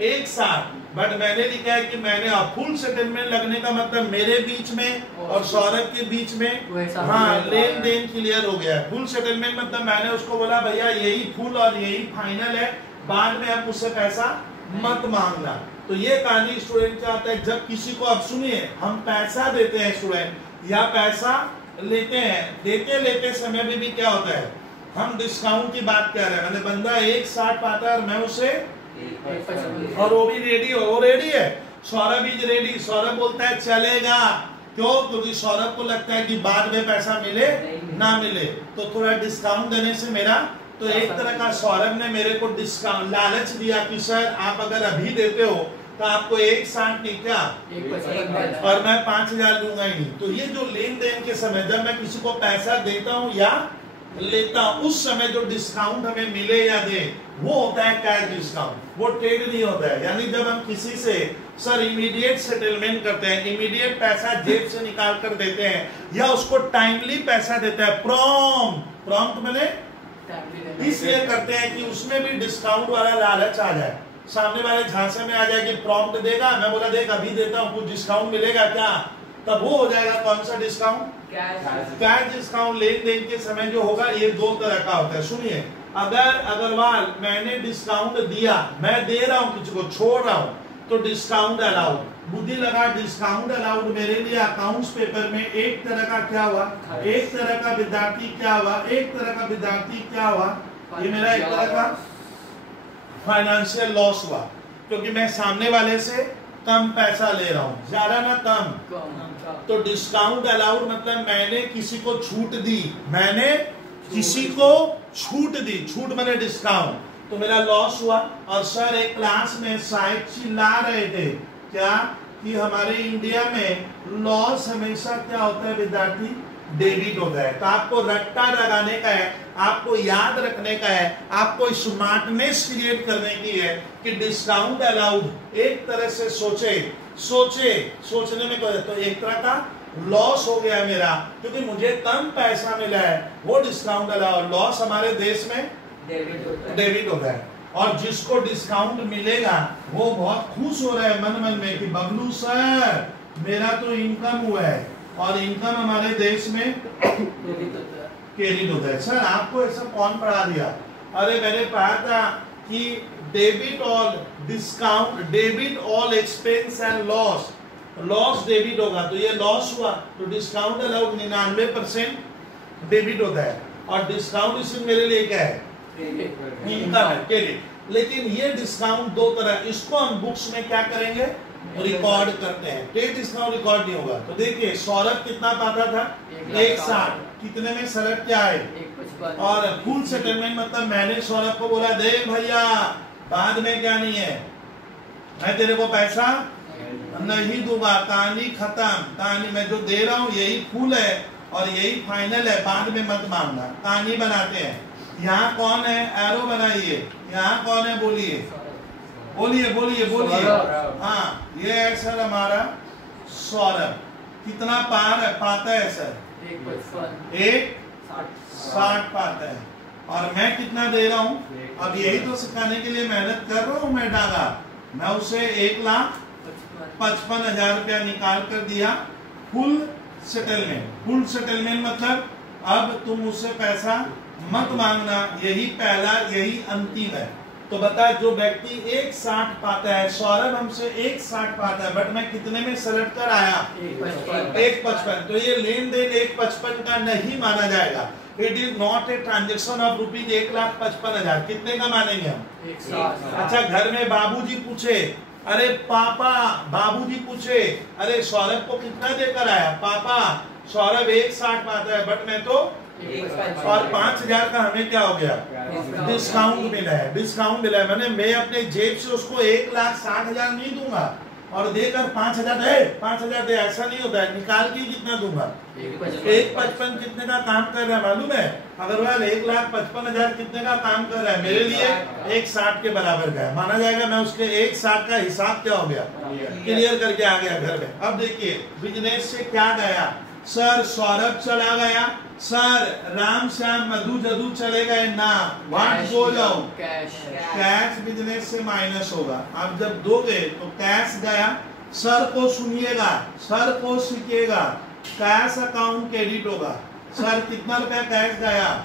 1,60, बट मैंने लिखा है कि मैंने फुल सेटलमेंट लगने का मतलब मेरे बीच में और सौरभ के बीच में हाँ लेन देन क्लियर हो गया। फुल सेटलमेंट मतलब मैंने उसको बोला भैया यही फुल और यही फाइनल है, बाद में आप मुझसे पैसा मत मांगना। तो ये कहानी स्टूडेंट क्या होता है, जब किसी को, अब सुनिए, हम पैसा देते हैं स्टूडेंट या पैसा लेते हैं, देते लेते समय में भी क्या होता है, हम डिस्काउंट की बात कर रहे हैं। मैंने बंदा 1,60 पाता है और मैं उसे और वो भी रेडी हो, वो रेडी है, सौरभ इज रेडी। सौरभ बोलता है चलेगा, क्यों? क्योंकि सौरभ को लगता है कि बाद में पैसा मिले ना मिले, तो थोड़ा डिस्काउंट देने से मेरा, तो एक तरह का सौरभ ने मेरे को डिस्काउंट लालच दिया कि सर आप अगर अभी देते हो तो आपको 1,60 नहीं क्या और मैं 5,000 लूंगा ही नहीं। तो ये जो लेन देन के समय जब मैं किसी को पैसा देता हूँ या लेता हूँ, उस समय जो डिस्काउंट हमें मिले या दे वो होता है कैश डिस्काउंट, वो ट्रेड नहीं होता है। यानी जब हम किसी से सर इमीडिएट सेटलमेंट करते हैं, इमीडिएट पैसा जेब से निकाल कर देते हैं या उसको टाइमली पैसा देते हैं, प्रॉम्प्ट मैंने इसलिए करते हैं कि उसमें भी डिस्काउंट वाला लालच आ जाए, सामने वाले झांसे में आ जाए कि प्रॉम्प्ट देगा, मैं बोला देख अभी देता हूँ, कुछ डिस्काउंट मिलेगा क्या, तब वो हो जाएगा कौन सा डिस्काउंट, कैश डिस्काउंट। लेन देन के समय जो होगा ये दो तरह का होता है। सुनिए, अगर अग्रवाल मैंने डिस्काउंट दिया, मैं दे रहा हूँ किसी को, छोड़ रहा हूँ, तो डिस्काउंट अलाउड। बुद्धि लगा डिस्काउंट अलाउड मेरे लिए अकाउंट्स पेपर में एक तरह का क्या हुआ, एक तरह का विद्यार्थी क्या हुआ, एक तरह का विद्यार्थी क्या हुआ, ये मेरा एक तरह का फाइनेंशियल लॉस हुआ, क्योंकि मैं सामने वाले से कम पैसा ले रहा हूं, ज्यादा ना कम। तो डिस्काउंट अलाउड मतलब मैंने किसी को छूट दी, मैंने किसी को छूट दी, छूट मैंने डिस्काउंट, तो मेरा लॉस हुआ। और सर एक क्लास में शायद चिल्ला रहे थे क्या कि हमारे इंडिया में लॉस हमेशा क्या होता है विद्यार्थी, डेबिट होता है। तो आपको रट्टा लगाने का है, आपको याद रखने का है, आपको स्मार्टनेस क्रिएट करने की है कि डिस्काउंट अलाउड एक तरह से सोचने में तो एक तरह का लॉस हो गया मेरा, क्योंकि मुझे कम पैसा मिला है, वो डिस्काउंट अलाउड। लॉस हमारे देश में डेबिट होता है, और जिसको डिस्काउंट मिलेगा वो बहुत खुश हो रहा है मन में कि बबलू सर मेरा तो इनकम हुआ है, और इनकम हमारे देश में क्रेडिट होता है। सर आपको ऐसा कौन पढ़ा दिया? अरे मैंने पढ़ा था कि debit all discount, debit all expense and loss, loss debit होगा, तो ये लॉस हुआ, तो डिस्काउंट अलाउड 99% डेबिट होता है, और डिस्काउंट इसमें मेरे लिए क्या है, इनकम है, क्रेडिट। लेकिन ये डिस्काउंट दो तरह, इसको हम बुक्स में क्या करेंगे, रिकॉर्ड करते हैं, ट्रेड डिस्काउंट रिकॉर्ड नहीं होगा। तो देखिए सौरभ कितना पाता था, 160, कितने में सेलेक्ट क्या है, 155, और फुल सेटलमेंट मतलब मैंने सौरभ को बोला देख भैया बाद में क्या नहीं है, मैं तेरे को पैसा नहीं दूंगा, कहानी खत्म, कहानी मैं जो दे रहा हूँ यही फुल है और यही फाइनल है, बाद में मत मांगना। कहानी बनाते हैं, यहाँ कौन है, एरो बनाइए, यहाँ कौन है, बोलिए बोलिए बोलिए बोलिए, हाँ ये है सर हमारा सौरभ, कितना पार है, पाता है सर 160 पाता है, और मैं कितना दे रहा हूँ, अब यही तो सिखाने के लिए मेहनत कर रहा हूँ मैं डागा, मैं उसे 1,55,000 रुपया निकाल कर दिया फुल सेटलमेंट। फुल सेटलमेंट मतलब अब तुम उससे पैसा मत मांगना, यही पहला यही अंतिम है। तो बता जो व्यक्ति 160 पाता है, सौरभ हमसे 160 पाता है, बट मैं कितने में सेलेक्ट कर आया, 155, तो ये लेन देन 155 का नहीं माना जाएगा। It is not a transaction of rupees 1,55,000, कितने का मानेंगे हम, अच्छा घर में बाबूजी पूछे, अरे पापा, बाबूजी पूछे अरे सौरभ को कितना देकर आया, पापा सौरभ 160 पाता है बट मैं तो, और 5,000 का हमें क्या हो गया, डिस्काउंट मिला है, डिस्काउंट मिला है, मैंने मैं अपने जेब से उसको 1,60,000 नहीं दूंगा और देकर 5,000 दे, 5,000 दे, ऐसा नहीं होता है, निकाल के कितना दूंगा, 155 कितने का काम कर रहा है मालूम है, अग्रवाल 1,55,000 कितने का काम कर रहा है, मेरे लिए 160 के बराबर का है, माना जाएगा। मैं उसके 160 का हिसाब क्या हो गया, क्लियर करके आ गया घर में। अब देखिए बिजनेस से क्या गया, सर सौरभ चला गया, सर राम श्याम मधु जदू चले गए ना, व्हाट गो जाओ, कैश बिजनेस से माइनस होगा। अब जब दोगे तो कैश गया, सर को सुनिएगा, सर को सीखिएगा, कैश अकाउंट क्रेडिट होगा। सर कितना रुपया कैश गया,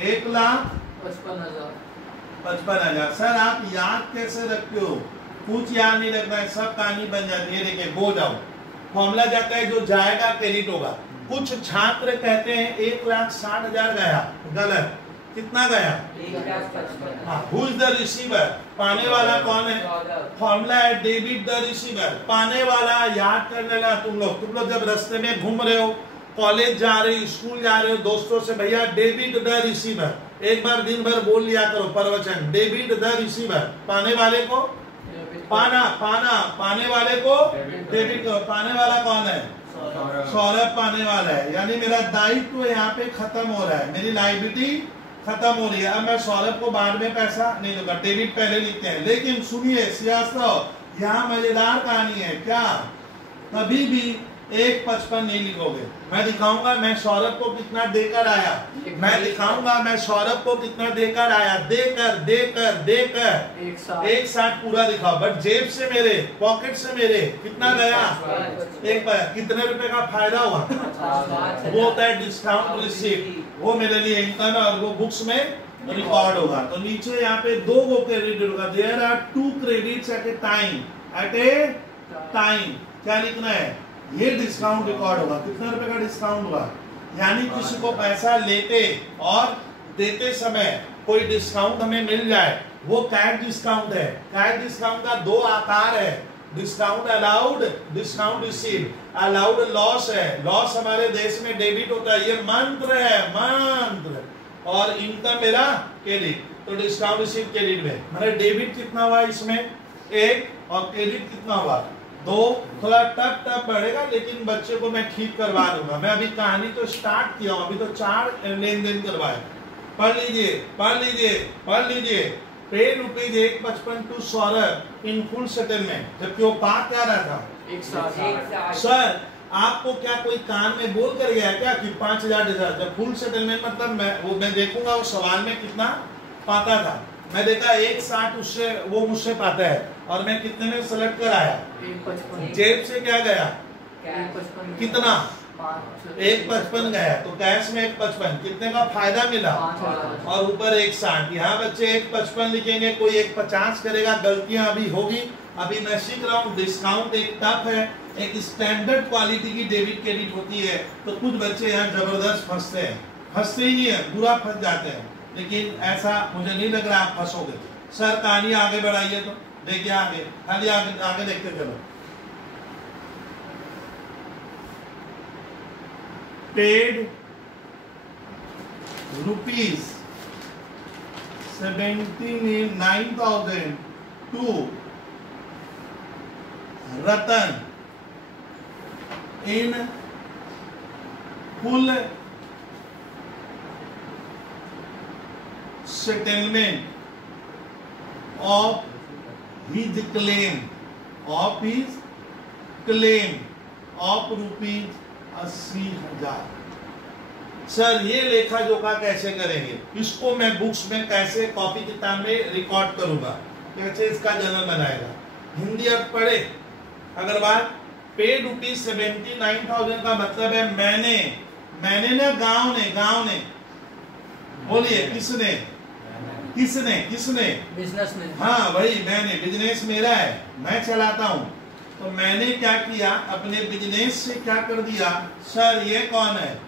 1,55,000। सर आप याद कैसे रखते हो, कुछ याद नहीं रखना है, सब कहानी बन जाती है। देखिए गो जाओ फॉर्मूला जाता है, जो जाएगा क्रेडिट होगा। कुछ छात्र कहते हैं 1,60,000 गया, गलत, कितना गया, हु इज द रिसीवर, पाने वाला कौन है, फॉर्मूला है डेबिट द रिसीवर, पाने वाला याद करने ला तुम लोग जब रास्ते में घूम रहे हो, कॉलेज जा रहे हो, स्कूल जा रहे हो, दोस्तों से भैया डेबिट द रिसीवर, एक बार दिन भर बोल लिया करो प्रवचन, डेबिट द रिसीवर, पाने वाले को पाना, पाने वाले को डेबिट, पाने वाला कौन है, सौरभ पाने वाला है, यानी मेरा दायित्व यहाँ पे खत्म हो रहा है, मेरी लायबिलिटी खत्म हो रही है। अब मैं सौरभ को बाद में पैसा नहीं दूंगा, डेबिट पहले लिखते हैं। लेकिन सुनिए श्रीवास्तव, यहाँ मजेदार कहानी है, क्या कभी भी 1.55 नहीं लिखोगे। मैं दिखाऊंगा मैं सौरभ को कितना देकर आया, मैं दिखाऊंगा मैं सौरभ को कितना देकर आया, देकर देकर देकर 1.60 पूरा दिखाओ। बट जेब से मेरे, पॉकेट से मेरे कितना गया, कितने रुपए का फायदा हुआ, वो होता है डिस्काउंट रिसीप्ट, वो मेरे लिए इनकम है और वो बुक्स में रिकॉर्ड होगा। तो नीचे यहाँ पे 2 क्रेडिट होगा, there are 2 credits at a time, at a time क्या लिखना है, ये डिस्काउंट रिकॉर्ड होगा। कितने रुपए का डिस्काउंट होगा, यानी किसी को पैसा लेते और देते समय कोई डिस्काउंट हमें मिल जाए, वो कैश डिस्काउंट है। कैश डिस्काउंट का 2 आकार है, discount allowed, discount received. Allowed loss है, लॉस हमारे देश में डेबिट होता है, ये मंत्र है, मंत्र। और इनकम मेरा क्रेडिट, तो डिस्काउंट रिसीव क्रेडिट में मेरा डेबिट कितना हुआ इसमें 1 और क्रेडिट कितना हुआ 2। थोड़ा टफ बढ़ेगा लेकिन बच्चे को मैं ठीक करवा दूंगा। मैं अभी कहानी तो स्टार्ट किया हूं, अभी तो 4 लेन देन करवाए। पढ़ लीजिए पढ़ लीजिए पढ़ लीजिए। Paid rupees 1.55 to Saurabh in full settlement, जबकि वो पा क्या रहा था 160। सर आपको क्या कोई कान में बोल कर गया क्या कि 5,000 जब फुल सेटलमेंट मतलब मैं देखूंगा वो सवाल में कितना पाता था। मैं देखा 1.60 उससे वो मुझसे पाता है और मैं कितने में सेलेक्ट कर आया, 1.55 जेब से क्या गया 1.55 कितना 5 1.55 गया, तो कैश में 1.55 कितने का फायदा मिला 5,000 और ऊपर 1.60। यहाँ बच्चे 1.55 लिखेंगे, कोई 1.50 करेगा, गलतियां अभी होगी। अभी मैं सीख रहा हूँ, डिस्काउंट एक टफ है, एक स्टैंडर्ड क्वालिटी की डेबिट क्रेडिट होती है। तो कुछ बच्चे यहाँ जबरदस्त फंसते हैं, फंसते ही नहीं है, बुरा फंस जाते हैं, लेकिन ऐसा मुझे नहीं लग रहा आप फंसोगे। सर कहानी आगे बढ़ाइए, तो देखिए आगे, खाली आगे आगे देखते चलो। Paid rupees 79,000 to Ratan in full settlement of his claim of rupees 80,000। Sir ये लेखा जोखा कैसे करेंगे, इसको मैं बुक्स में कैसे कॉपी किताब में रिकॉर्ड करूंगा, कैसे इसका जर्नल बनाएगा। हिंदी अर्थ पढ़े अग्रवाल। पेड रुपीज 79,000 का मतलब है मैंने ना गांव ने बोलिए किसने बिजनेस में, हाँ वही मैंने, बिजनेस मेरा है, मैं चलाता हूँ। तो मैंने क्या किया, अपने बिजनेस से क्या कर दिया, सर ये कौन है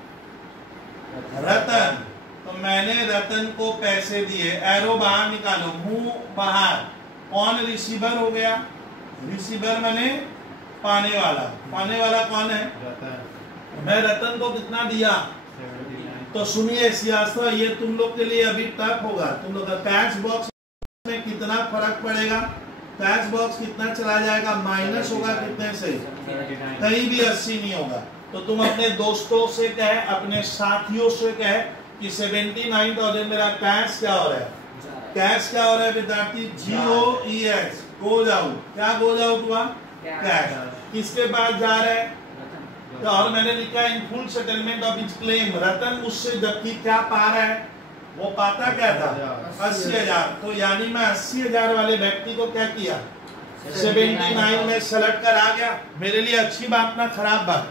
रतन, तो मैंने रतन को पैसे दिए। एरो बाहर निकालो, मुंह बाहर, कौन रिसीवर हो गया, रिसीवर मैंने पाने वाला कौन है रतन। मैं रतन को कितना दिया, तो सुनिए सियासत, ये तुम लोग के लिए अभी टफ होगा। तुम लोग का कैश बॉक्स में कितना फर्क पड़ेगा, कैश बॉक्स कितना चला जाएगा, माइनस होगा कितने से, कहीं भी 80 नहीं होगा। तो तुम अपने दोस्तों से कहे, अपने साथियों से कहे कि 79,000 मेरा कैश क्या हो रहा है, कैश क्या हो रहा है विद्यार्थी, GOES गो जाओ, क्या गो जाओ हुआ कैश, किसके पास जा रहा है, तो और मैंने लिखा in full settlement of his claim, Ratan मुझसे जबकि क्या पा रहा है, वो पाता क्या था 80,000। तो यानी मैं 80,000 वाले व्यक्ति को क्या किया 79 में सेलेक्ट कर आ गया। मेरे लिए अच्छी बात ना खराब बात,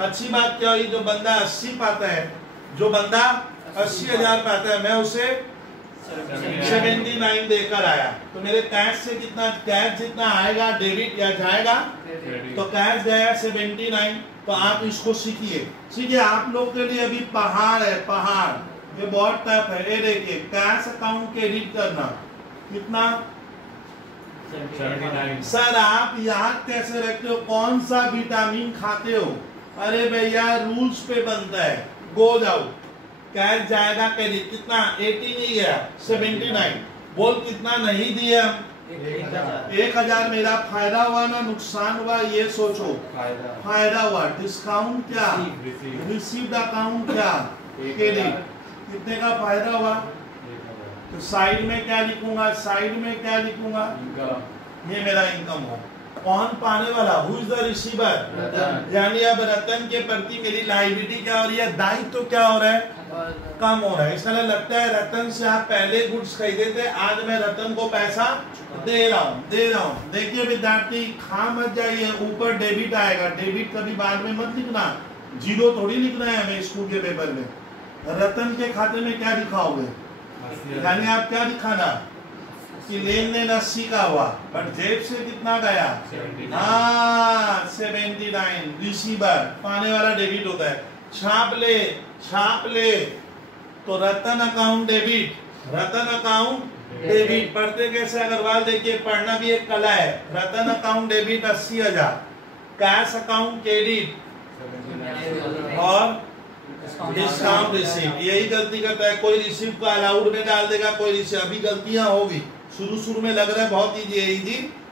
अच्छी बात क्या हुई, जो बंदा 80 पाता है, जो बंदा 80,000 पाता है, मैं उसे 79 देकर आया। तो मेरे कैश से कितना, कैश जितना आएगा डेबिट या जाएगा, तो कैश गया 79। तो आप इसको सीखिए। आप लोग के लिए अभी पहाड़ है, पहाड़, ये बहुत टफ है। ये देखिए कैश अकाउंट क्रेडिट करना कितना 79। सर आप याद कैसे रखते हो, कौन सा विटामिन खाते हो, अरे भैया रूल्स पे बनता है, गो जाओ, कैश जाएगा क्रेडिट कितना 80 नहीं गया 79, बोल कितना नहीं दिया, 1,000 मेरा फायदा हुआ ना नुकसान हुआ, ये सोचो फायदा हुआ। डिस्काउंट क्या, रिसीव्ड अकाउंट क्या, क्रेडिट, कितने का फायदा हुआ। तो साइड में क्या लिखूंगा, साइड में क्या लिखूंगा, ये मेरा इनकम हुआ। कौन पाने वाला, हु इज द रिसीवर, रतन। यानी अब रतन के प्रति मेरी लायबिलिटी क्या हो रही है, दायित्व तो क्या हो रहा है, कम हो रहा है। इसका लगता है रतन से आप पहले गुड्स खरीदे थे, आज मैं रतन को पैसा दे रहा हूँ। देखिए विद्यार्थी, खा मत जाइए, ऊपर डेबिट आएगा, डेबिट कभी बाद में मत लिखना, जीरो थोड़ी लिखना है हमें स्कूल के पेपर में। रतन के खाते में क्या दिखाओगे, यानी आप क्या दिखाना कि लेन देन 80 का हुआ, बट जेब से कितना गया, 79। रिसीवर पाने वाला डेबिट होता है। छाप ले तो रतन अकाउंट डेबिट, पढ़ते कैसे अग्रवाल, देखिए पढ़ना भी एक कला है। Ratan account debit 80,000, cash account credit और डिस्काउंट रिसीव। यही गलती करता है, कोई रिसीव को अलाउड में डाल देगा, कोई रिसीव। अभी गलतियां होगी, शुरू में लग रहा है बहुत इजी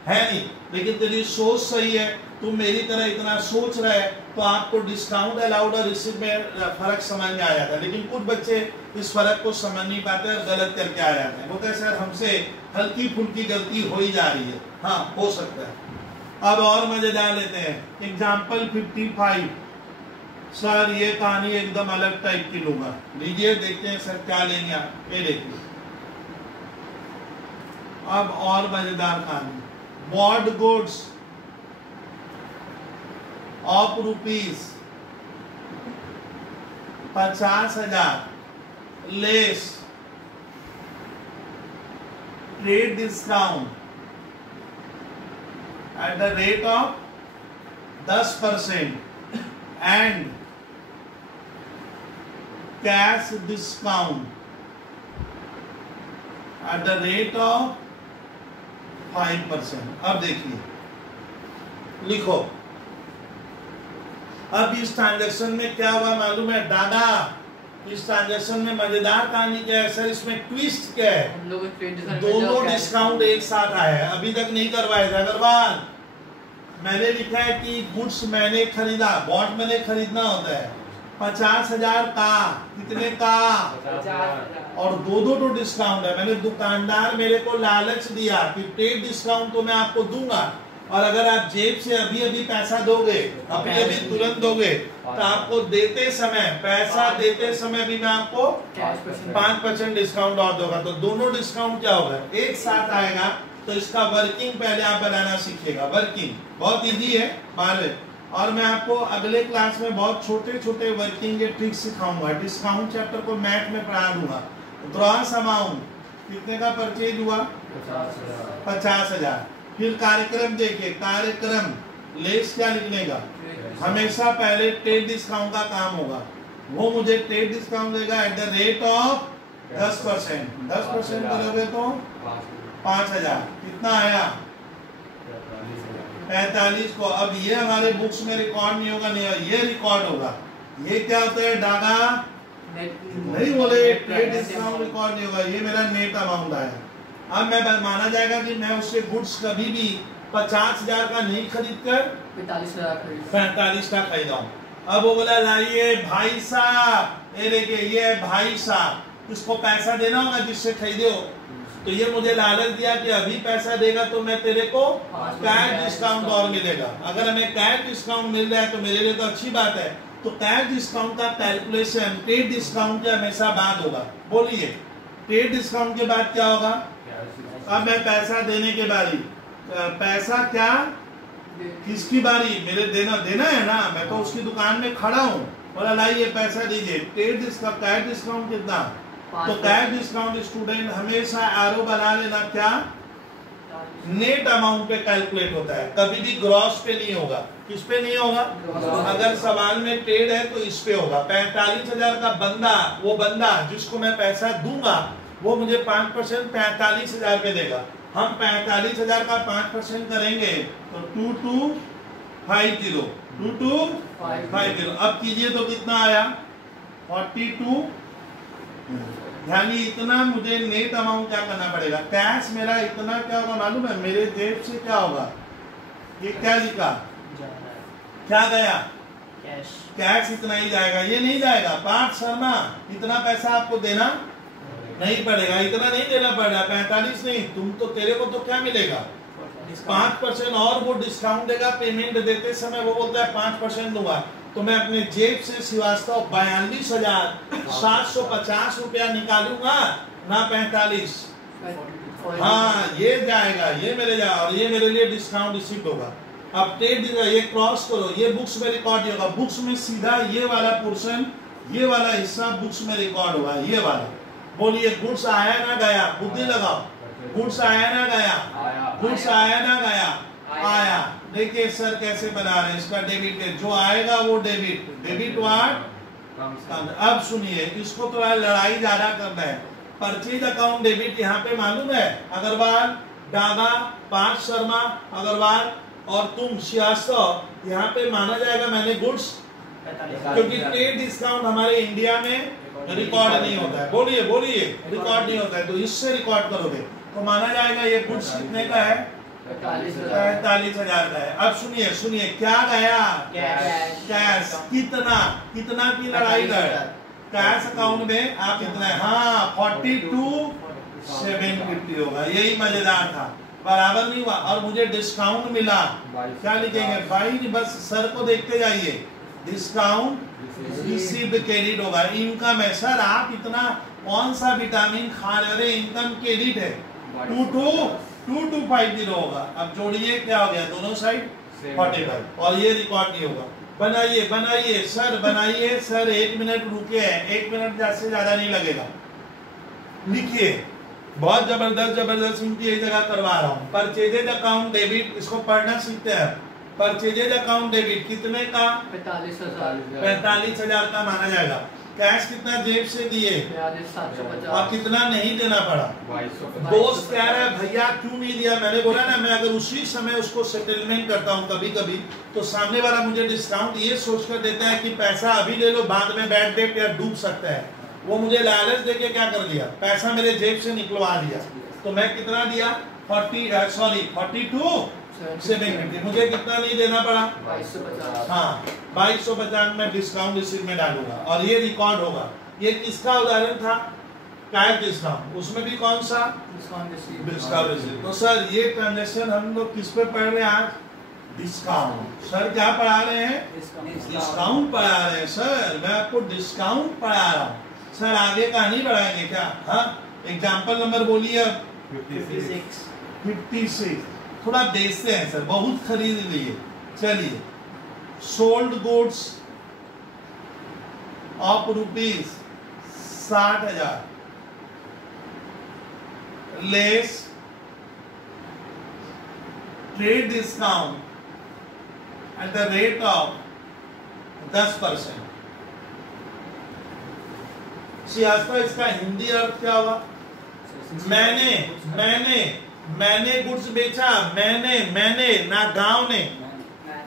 है नहीं, लेकिन तेरी सोच सही है, तुम मेरी तरह इतना सोच रहे है तो आपको डिस्काउंट अलाउड और रिसीव में फर्क समझ में आ जाता है। लेकिन कुछ बच्चे इस फर्क को समझ नहीं पाते और गलत करके आ जाते हैं। वो कहते सर हमसे हल्की फुल्की गलती हो ही जा रही है, हाँ हो सकता है। अब और मजेदार लेते हैं एग्जाम्पल 55। सर ये कहानी एकदम अलग टाइप की लूंगा, लीजिए देखते हैं सर क्या लेंगे आप, ये देखिए। अब और मजेदार कहानी, bought goods of rupees 50,000 less trade discount at the rate of 10% and cash discount at the rate of 5%। अब देखिए, लिखो अब इस ट्रांजैक्शन में क्या हुआ मालूम है दादा, इस ट्रांजैक्शन में मजेदार कहानी क्या है सर, इसमें ट्विस्ट क्या है, दोनों डिस्काउंट एक साथ आया है, अभी तक नहीं करवाए थे अग्रवाल। मैंने लिखा है कि गुड्स मैंने खरीदा, बॉन्ड मैंने खरीदना होता है 50,000 का, कितने का, 50,000 और दो डिस्काउंट है। मैंने दुकानदार मेरे को लालच दिया कि ट्रेड डिस्काउंट तो मैं आपको दूंगा, और अगर आप जेब से अभी पैसा दोगे, अभी तुरंत दोगे, तो आपको देते समय, पैसा देते समय भी मैं आपको 5% डिस्काउंट और दूंगा। तो दोनों डिस्काउंट क्या होगा, एक साथ आएगा। तो इसका वर्किंग पहले आप बनाना सीखिएगा। वर्किंग बहुत इजी है 12वें, और मैं आपको अगले क्लास में बहुत छोटे वर्किंग के ट्रिक्स सिखाऊंगा। डिस्काउंट चैप्टर को मैथ में पढ़ा दूंगा। ग्रॉस अमाउंट कितने का परचेज हुआ, 50,000। फिर कार्यक्रम देखिए, कार्यक्रम लेस क्या लिखने का, हमेशा पहले ट्रेड डिस्काउंट का काम होगा, वो मुझे ट्रेड डिस्काउंट देगा एट द रेट ऑफ 10%। 10% करोगे तो 5,000, कितना आया 45 को। अब ये हमारे बुक्स में रिकॉर्ड नहीं होगा, नहीं ये रिकॉर्ड होगा। ये क्या होता है डागा, नहीं बोले ट्रेड डिस्काउंट रिकॉर्ड नहीं होगा, ये मेरा नेट अमाउंट आया। अब मैं माना जाएगा कि मैं उससे गुड्स कभी भी 50,000 का नहीं खरीद कर 45 का खरीदा हूँ। अब वो बोला लाइए भाई साहब, ये देखिए ये भाई साहब, इसको पैसा देना होगा जिससे खरीदे हो। तो ये मुझे लालच दिया कि अभी पैसा देगा तो मैं तेरे को कैश डिस्काउंट और मिलेगा। अगर हमें कैश डिस्काउंट मिल रहा है तो मेरे लिए तो अच्छी बात है। तो कैश डिस्काउंट का कैलकुलेशन ट्रेड डिस्काउंट के हमेशा बाद होगा। बोलिए ट्रेड डिस्काउंट के बाद क्या होगा। अब मैं पैसा देने के बारी, पैसा क्या किसकी बारी, मेरे देना है ना, मैं तो उसकी दुकान में खड़ा हूँ, बोला लाइए पैसा दीजिए। ट्रेड डिस्काउंट, कैश डिस्काउंट कितना, तो कैश डिस्काउंट स्टूडेंट हमेशा एरो बना लेना, क्या नेट अमाउंट पे कैलकुलेट होता है, कभी भी ग्रॉस पे नहीं होगा। किस पे नहीं होगा, अगर सवाल में ट्रेड है तो इस पे होगा। 45,000 का बंदा, वो बंदा जिसको मैं पैसा दूंगा वो मुझे 5% 45,000 पे देगा। हम 45,000 का 5% करेंगे तो 2250। अब कीजिए तो कितना आया 42। यानी इतना मुझे नेट अमाउंट क्या करना पड़ेगा, कैश मेरा इतना क्या होगा मालूम है, मेरे जेब से क्या होगा, ये क्या लिखा, क्या गया कैश इतना ही जाएगा, ये नहीं जाएगा। पार्थ शर्मा इतना पैसा आपको देना नहीं पड़ेगा, इतना नहीं देना पड़ेगा, 45 नहीं, तुम तो तेरे को तो क्या मिलेगा 5% और वो डिस्काउंट देगा। पेमेंट देते समय वो बोलता है 5% दूंगा, तो मैं अपने जेब से श्रीवास्तव 42,750 रुपया निकालूंगा ना 45। हाँ ये जाएगा, ये मेरे जा, और ये मेरे लिए डिस्काउंट रिसीव्ड होगा। अब टेट ये क्रॉस करो, ये बुक्स में रिकॉर्ड होगा। बुक्स में सीधा ये वाला पोर्शन, ये वाला हिस्सा बुक्स में रिकॉर्ड होगा, ये वाला। बोलिए गुड्स आया ना गया, बुद्धि लगाओ। गुड्स आया ना गया, गुड्स आया ना गया, आया। देखिए सर कैसे बना रहे हैं इसका डेबिट है, जो आएगा वो डेबिट, डेबिट वाट। अब सुनिए, इसको थोड़ा लड़ाई ज्यादा करना है। परचेज अकाउंट डेबिट यहाँ पे मालूम है, अग्रवाल, डागा, पार्थ शर्मा, अग्रवाल और तुम श्रीवास्तव, यहाँ पे माना जाएगा मैंने गुड्स, क्योंकि ट्रेड डिस्काउंट हमारे इंडिया में रिकॉर्ड नहीं होता है। बोलिए बोलिए, रिकॉर्ड नहीं होता है, तो इससे रिकॉर्ड करोगे तो माना जाएगा ये गुड्स कितने का है, 45,000 का है। अब सुनिए सुनिए, क्या गया, कैश। कितना, कितना की लड़ाई लड़, कैश अकाउंट में आप इतना, हाँ 42,750 होगा। यही मजेदार था, बराबर नहीं हुआ। और मुझे डिस्काउंट मिला, क्या लिखेंगे भाई, बस सर को देखते जाइए। डिस्काउंट रिसीव्ड क्रेडिट होगा। इनकम है सर, आप इतना कौन सा विटामिन खा रहे हो, इनकम क्रेडिट है, 2250 होगा। अब जोड़िए क्या हो गया, दोनों साइड 45, और ये रिकॉर्ड नहीं होगा। बनाइए बनाइए सर, बनाइए सर, 1 मिनट रुके हैं, 1 मिनट से ज्यादा नहीं लगेगा। लिखिए, बहुत जबरदस्त जबरदस्त इनकी एक जगह करवा रहा हूँ। परचेजेज अकाउंट डेबिट, इसको पढ़ना सीखते हैं। परचेजेज अकाउंट डेबिट कितने का, 45,000 का माना जाएगा। कैश कितना जेब से दिए, और कितना नहीं देना पड़ा। दोस्त कह रहा है भैया क्यों नहीं दिया, मैंने बोला ना, मैं अगर उसी समय उसको सेटलमेंट करता हूँ कभी कभी, तो सामने वाला मुझे डिस्काउंट ये सोचकर देता है कि पैसा अभी ले लो, बाद में बैड डेट या डूब सकता है। वो मुझे लालच देके क्या कर दिया, पैसा मेरे जेब से निकलवा दिया। तो मैं कितना दिया, 42,750, मुझे कितना नहीं देना पड़ा, 2250। हाँ 2250 में डिस्काउंट रिसीट में डालूंगा, और ये रिकॉर्ड होगा। ये किसका उदाहरण था, कैश डिस्काउंट, उसमें भी कौन सा, डिस्काउंट रिसीट। तो सर ये ट्रांजेक्शन हम लोग किस पे पढ़ रहे हैं आज, डिस्काउंट। सर क्या पढ़ा रहे हैं, डिस्काउंट पढ़ा रहे हैं सर, मैं आपको डिस्काउंट पढ़ा रहा हूँ। सर आगे कहानी बढ़ाएंगे क्या, हाँ एग्जाम्पल नंबर बोलिए अब, 56। थोड़ा बेचते हैं सर, बहुत खरीद लिए। चलिए, sold goods of ₹60,000 less trade discount at the rate of 10%। Srivastava, इसका हिंदी अर्थ क्या हुआ, मैंने गुड्स बेचा, मैंने ना गांव ने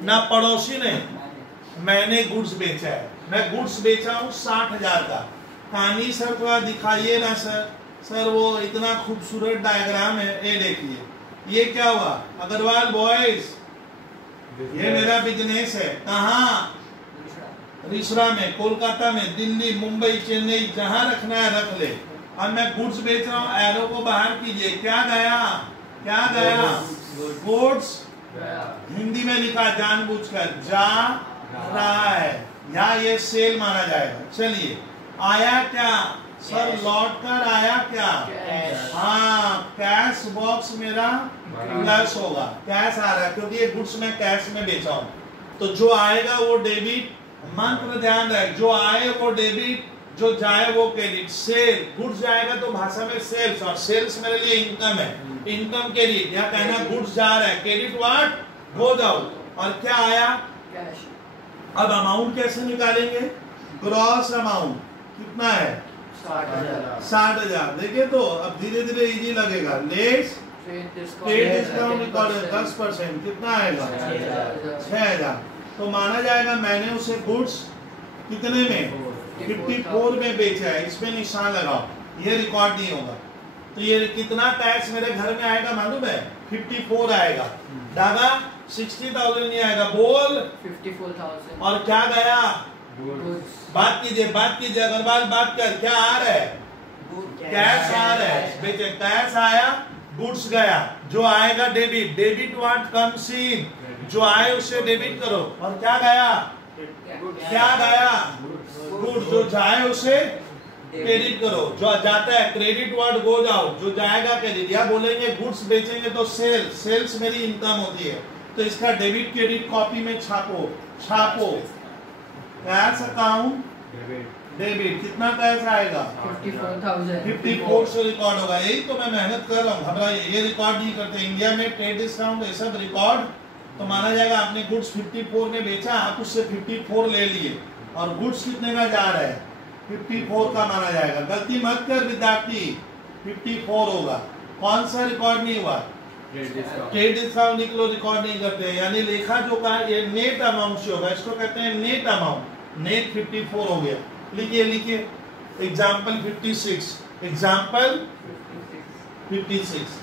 ना पड़ोसी ने, मैंने गुड्स बेचा है। मैं गुड्स बेचा हूँ 60,000 का। कहानी सर थोड़ा दिखाइए ना सर। सर वो इतना खूबसूरत डायग्राम है, ये देखिए, ये क्या हुआ, अग्रवाल बॉयज, ये मेरा बिजनेस है। कहाँ, रिसरा में, कोलकाता में, दिल्ली, मुंबई, चेन्नई, जहां रखना है रख ले। अब मैं गुड्स बेच रहा हूँ, एरो को बाहर कीजिए, क्या गया, क्या गया, गुड्स, हिंदी में लिखा जानबूझकर, जा रहा है, या ये सेल माना जाएगा। चलिए, आया क्या सर, लौट कर आया क्या, हाँ कैश बॉक्स मेरा प्लस होगा, कैश आ रहा है क्योंकि ये गुड्स में कैश में बेचा हूँ। तो जो आएगा वो डेबिट, मंत्र ध्यान रहे, जो आए वो डेबिट, जो जाए वो क्रेडिट। सेल, गुड्स जाएगा तो भाषा में सेल्स, और सेल्स मेरे लिए इनकम है, इनकम क्रेडिट, या कहना गुड्स जा रहा है, क्रेडिट व्हाट गोज आउट, और क्या आया, कैश। अब अमाउंट कैसे निकालेंगे, ग्रॉस अमाउंट कितना है, 60,000। देखिए तो अब धीरे धीरे इजी लगेगा। लेस ट्रेड डिस्काउंट रिकॉर्ड 10%, कितना आएगा, 6,000। तो माना जाएगा मैंने उसे गुड्स कितने में, 54 में बेचा है। इसमें निशान लगाओ, ये रिकॉर्ड नहीं होगा। तो ये कितना टैक्स मेरे घर में आएगा मालूम है, 54 आएगा। दादा 60,000 नहीं आएगा, बोल 54,000। और क्या गया, बात कीजिए अग्रवाल, बात कर, क्या आ रहा है, कैश आ रहा है, बेचे कैश आया, गुड्स गया, जो आएगा debit, debit what comes in, जो आए उसे डेबिट करो, और क्या गया, क्या गया, गुड्स, जो जाए उसे क्रेडिट करो, जो जाता है क्रेडिट वर्ड गोज आउट, जो जाएगा क्रेडिट, या बोलेंगे गुड्स बेचेंगे तो सेल, सेल्स मेरी इनकम होती है, तो इसका डेबिट क्रेडिट कॉपी में छापो, छापो, कैश अकाउंट डेबिट, कितना कैश आएगा 54,000 54 से रिकॉर्ड होगा, यही तो मैं मेहनत कर रहा हूँ, घबराइए, ये रिकॉर्ड नहीं करते इंडिया में, ट्रेड डिस्काउंट ये सब रिकॉर्ड तो माना जाएगा, आपने गुड्स 54 में बेचा, आप उससे 54 ले लिए, और गुड्स कितने का जा रहा है 54 का माना जाएगा, गलती मत कर विद्यार्थी, 54 होगा, कौन सा रिकॉर्ड नहीं हुआ, ट्रेड डिस्काउंट निकलो रिकॉर्ड नहीं करते, यानी लेखा जो का ये नेट अमाउंट से होगा, इसको कहते हैं नेट अमाउंट, नेट 54 हो गया, लिखिए लिखिए, एग्जाम्पल 56, एग्जाम्पल 56,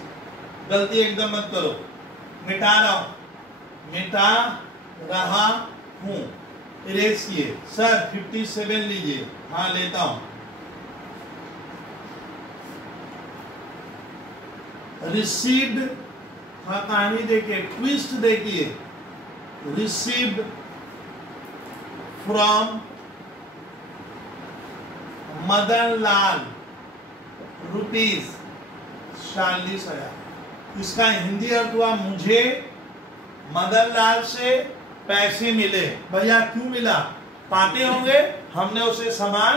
गलती एकदम मत करो, मिटा रहा हूं, इरेज किए, सर 57 लीजिए, हाँ लेता हूं, रिसीव्ड, हाँ कहानी देखिए, ट्विस्ट देखिए, received from Madan Lal rupees 40,000, इसका हिंदी अर्थ हुआ मुझे मदन लाल से पैसे मिले, भैया क्यों मिला, पाते होंगे हमने उसे सामान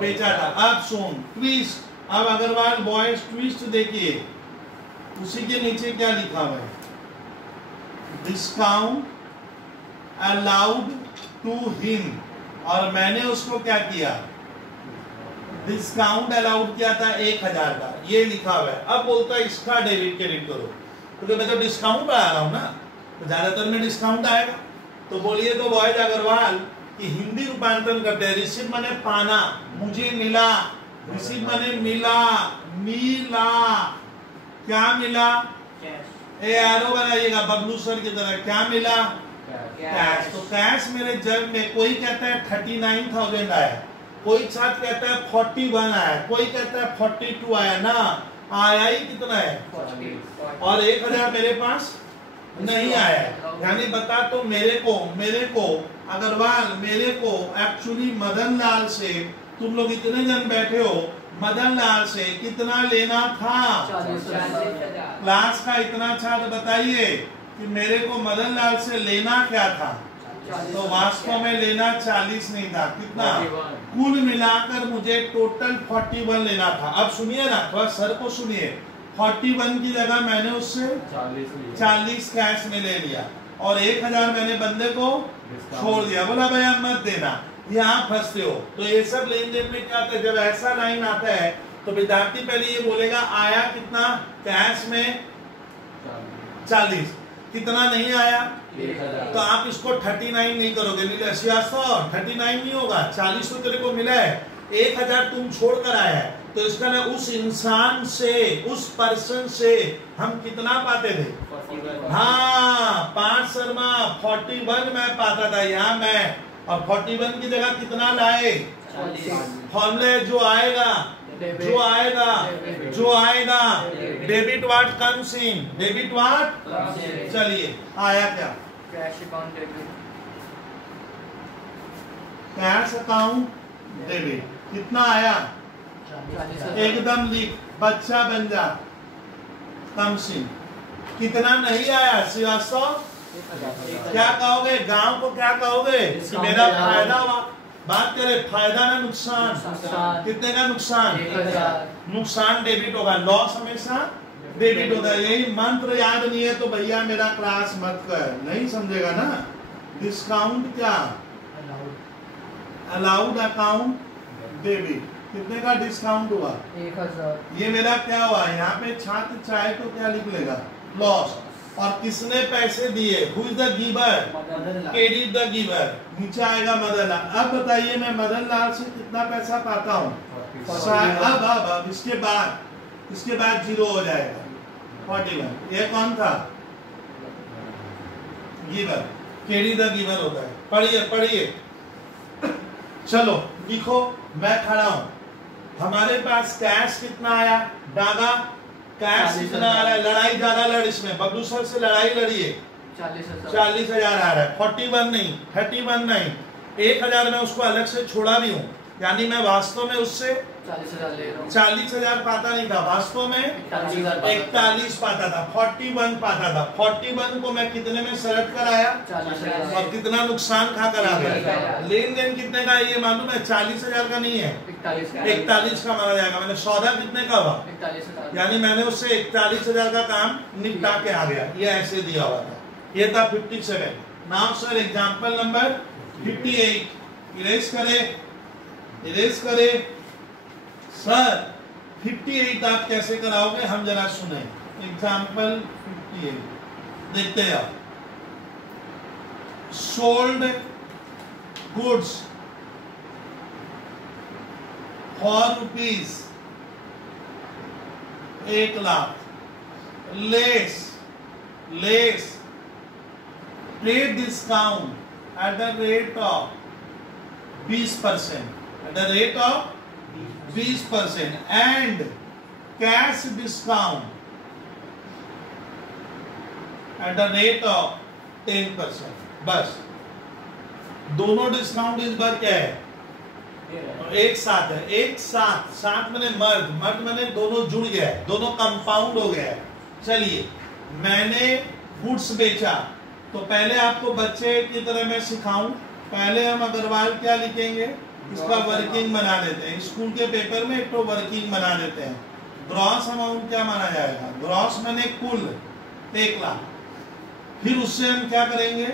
बेचा था, अब सुन ट्विस्ट, अब अग्रवाल बॉयज ट्विस्ट देखिए, उसी के नीचे क्या लिखा हुआ है, डिस्काउंट अलाउड टू हिम, और मैंने उसको क्या किया, डिस्काउंट अलाउड किया था 1,000 का, ये लिखा हुआ है, अब बोलता है इसका डेबिट क्रेडिट करो, क्योंकि मैं तो डिस्काउंट बढ़ा रहा हूं ना, तो ज्यादातर में डिस्काउंट आएगा, तो बोलिए तो बॉयज अग्रवाल कि हिंदी रूपांतरण करते हैं, रिसीव माने पाना, मुझे मिला, रिसीव माने मिला, मिला, क्या मिला, एरो बनाइएगा बबलू सर की तरह, क्या मिला, कैश, तो कैश मेरे जब में कोई कहता है 39,000 आया, कोई छात्र कहता है 41 आया, कोई कहता है 42 आया, ना आया ही कितना है और 1,000 मेरे पास नहीं आया, यानी बता तो मेरे को अग्रवाल, मेरे को एक्चुअली मदन लाल से, तुम लोग इतने जन बैठे हो, मदन लाल से कितना लेना था, क्लास का इतना छात्र बताइए कि मेरे को मदन लाल से लेना क्या था, तो वास्तव में लेना 40 नहीं था, कितना, कुल मिलाकर मुझे टोटल 41 लेना था। अब सुनिए ना, थोड़ा सर को सुनिए, 41 की जगह मैंने उससे 40 कैश में ले लिया, और 1,000 मैंने बंदे को छोड़ दिया, बोला भैया मत देना, यहाँ फंसते हो। तो ये सब लेन देन में क्या होता है, जब ऐसा लाइन आता है तो विद्यार्थी पहले ये बोलेगा आया कितना, कैश में 40, कितना नहीं आया, तो आप इसको 39 नहीं करोगे, नीले 39 नहीं होगा, 40 तो तेरे को मिला है, 1,000 तुम छोड़ कर आया है, तो इसका ना उस इंसान से, उस पर्सन से हम कितना पाते थे, हाँ 5 शर्मा 41 मैं पाता था, यहाँ मैं, और 41 की जगह कितना लाए, फॉर्मूले जो आएगा debit what comes in, debit what, चलिए आया क्या, cash account debit, cash account debit, कितना आया, एकदम लिख, बच्चा बन जा, कम्स इन, कितना नहीं आया श्रीवास्तव, क्या कहोगे, गांव को क्या कहोगे कि मेरा फायदा हुआ, बात करें फायदा ना नुकसान, कितने का नुकसान, नुकसान डेबिट होगा, लॉस हमेशा डेबिट होगा। यही मंत्र याद नहीं है तो भैया मेरा क्लास मत कर, नहीं समझेगा ना। डिस्काउंट क्या, अलाउड अकाउंट डेबिट, कितने का डिस्काउंट हुआ, 1,000, ये मेरा क्या हुआ, यहाँ पे छात्र चाहे तो क्या लिख लेगा, लॉस, और किसने पैसे दिए, who is the giver, credit the giver, नीचे आएगा मदन लाल। अब बताइए मैं मदन लाल से कितना पैसा पाता हूँ, अब इसके बाद 0 हो जाएगा, 41, ये कौन था, गिवर, क्रेडिट द गिवर होता है, पढ़िए चलो लिखो, मैं खड़ा हूं, हमारे पास कैश कितना आया, डागा कैश कितना आ रहा है, लड़ाई ज्यादा लड़ इसमें, बबलू सर से लड़ाई लड़िए, 40,000 आ रहा है, 41 नहीं, 31 नहीं, 1,000 में उसको अलग से छोड़ा भी हूँ, यानी मैं वास्तव में उससे 40,000 ले रहा हूँ। 40,000 पाता नहीं था, वास्तव में 41 पाता था, 41 पाता था। 41 को मैं कितने में सेलेक्ट कराया 40,000 और कितना नुकसान खा कर आ गया। लेन देन कितने का है ये मालूम है, 40,000 का नहीं है, 41 का माना जाएगा। मैंने सौदा कितने का हुआ, 41,000, यानी मैंने उससे 41,000 का काम निपटा के आ गया, ये ऐसे दिया हुआ था। ये था 57। Now sir example number 58 erase करे सर। 58 आप कैसे कराओगे हम जरा सुने। एग्जांपल 58 देखते हैं आप। Sold goods for rupees 1,00,000, less trade discount at the rate of 20%, at the rate of 20% and cash discount at the rate of 10%। बस दोनों डिस्काउंट इस बार क्या है, एक साथ है, एक साथ मैंने मर्द मैंने दोनों जुड़ गया है, दोनों कंपाउंड हो गया है। चलिए मैंने गुड्स बेचा, तो पहले आपको बच्चे की तरह मैं सिखाऊं, पहले हम अग्रवाल क्या लिखेंगे, इसका वर्किंग बना देते हैं, स्कूल के पेपर में एक तो वर्किंग बना देते हैं। ग्रॉस अमाउंट क्या माना जाएगा, ग्रॉस मैंने कुल 1,00,000, फिर उससे हम क्या करेंगे,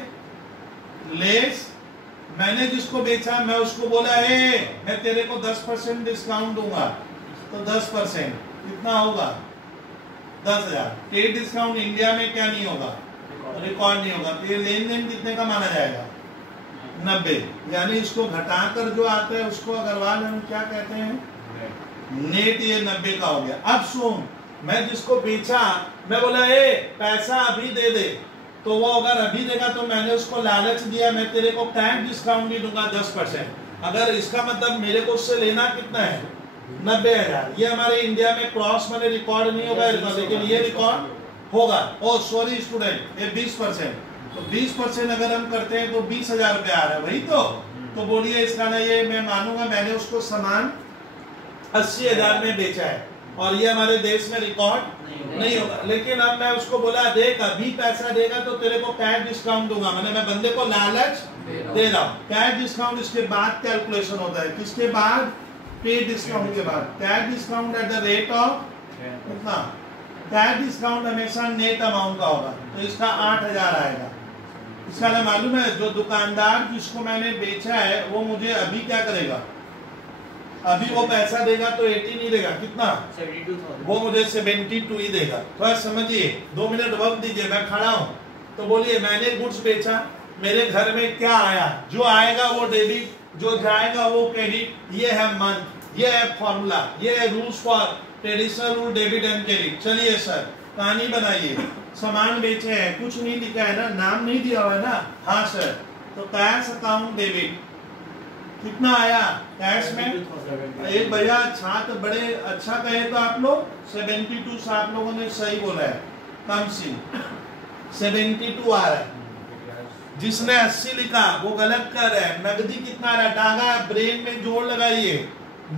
लेस मैंने जिसको बेचा मैं उसको बोला मैं तेरे को 10% डिस्काउंट दूंगा, तो 10% कितना होगा 10,000। ट्रेड डिस्काउंट इंडिया में क्या नहीं होगा, रिकॉर्ड नहीं होगा, तो ये लेन देन कितने का माना जाएगा 90, यानी इसको घटाकर जो आता है उसको अग्रवाल हम क्या कहते हैं, नेट। ये 90 का हो गया। अब सुन, मैं जिसको बेचा मैं बोला पैसा अभी दे दे, तो वो अगर अभी देगा तो मैंने उसको लालच दिया, मैं तेरे को कैश डिस्काउंट भी दूंगा 10%। अगर इसका मतलब मेरे को उससे लेना कितना है 90,000। ये हमारे इंडिया में क्रॉस मैंने रिकॉर्ड नहीं होगा, लेकिन ये रिकॉर्ड होगा। ओ सॉरी स्टूडेंट, ये 20%, तो 20% अगर हम करते हैं तो 20,000 रुपया आ रहा है, वही तो बोलिए इसका ना, ये मैं मानूंगा मैंने उसको सामान 80,000 में बेचा है और ये हमारे देश में रिकॉर्ड नहीं होगा। लेकिन अब मैं उसको बोला देख अभी पैसा देगा तो तेरे को कैश डिस्काउंट दूंगा, मैं बंदे को लालच दे रहा हूँ। कैश डिस्काउंट इसके बाद कैलकुलेशन होता है, किसके बाद, पे डिस्काउंट के बाद। Cash discount at the rate of कितना, कैश डिस्काउंट हमेशा नेट अमाउंट का होगा, तो इसका 8,000 आएगा। इसका ना मालूम है, जो दुकानदार जिसको मैंने बेचा है वो मुझे अभी क्या करेगा, अभी वो पैसा देगा तो 80 नहीं देगा, कितना 72,000, वो मुझे 72 ही देगा। थोड़ा समझिए, 2 मिनट वक्त दीजिए, मैं खड़ा हूँ। तो बोलिए मैंने गुड्स बेचा, मेरे घर में क्या आया, जो आएगा वो डेबिट, जो जाएगा वो क्रेडिट। ये है मंथ, ये है फॉर्मूला, ये है rules for traditional rule debit and credit. चलिए सर कहानी बनाइए। सामान बेचे हैं, कुछ नहीं लिखा है ना, नाम नहीं दिया हुआ है ना, हाँ सर। तो कैश अकाउंट डेबिट कितना आया कैश में, एक भैया छात्र बड़े अच्छा कहे तो आप लोग 72 से आप लोगों ने सही बोला है, कम सी 72 आ रहा है। जिसने 80 लिखा वो गलत कर रहा है। नगदी कितना आ रहा है, डागा ब्रेन में जोड़ लगाइए,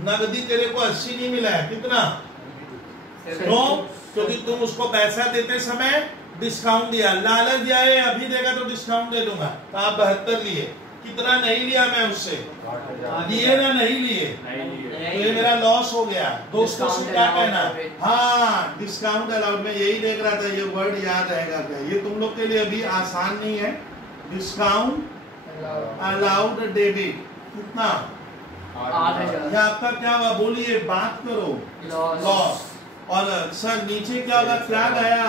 नगदी तेरे को 80 नहीं मिला है, कितना, नो, क्योंकि तुम उसको पैसा देते समय डिस्काउंट दिया, लालच दिया है अभी देगा तो डिस्काउंट दे दूंगा, तो आप 72 लिए। कितना नहीं लिया मैं उससे, लिए ना नहीं लिए, तो ये मेरा लॉस हो गया। दोस्तों से क्या कहना, हाँ डिस्काउंट अलाउड, में यही देख रहा था, ये वर्ड याद रहेगा क्या, ये तुम लोग के लिए अभी आसान नहीं है। डिस्काउंट अलाउड डेबिट कितना, 8,000, ये आपका क्या हुआ, बोलिए बात करो, लॉस। और सर नीचे क्या होगा, क्या गया,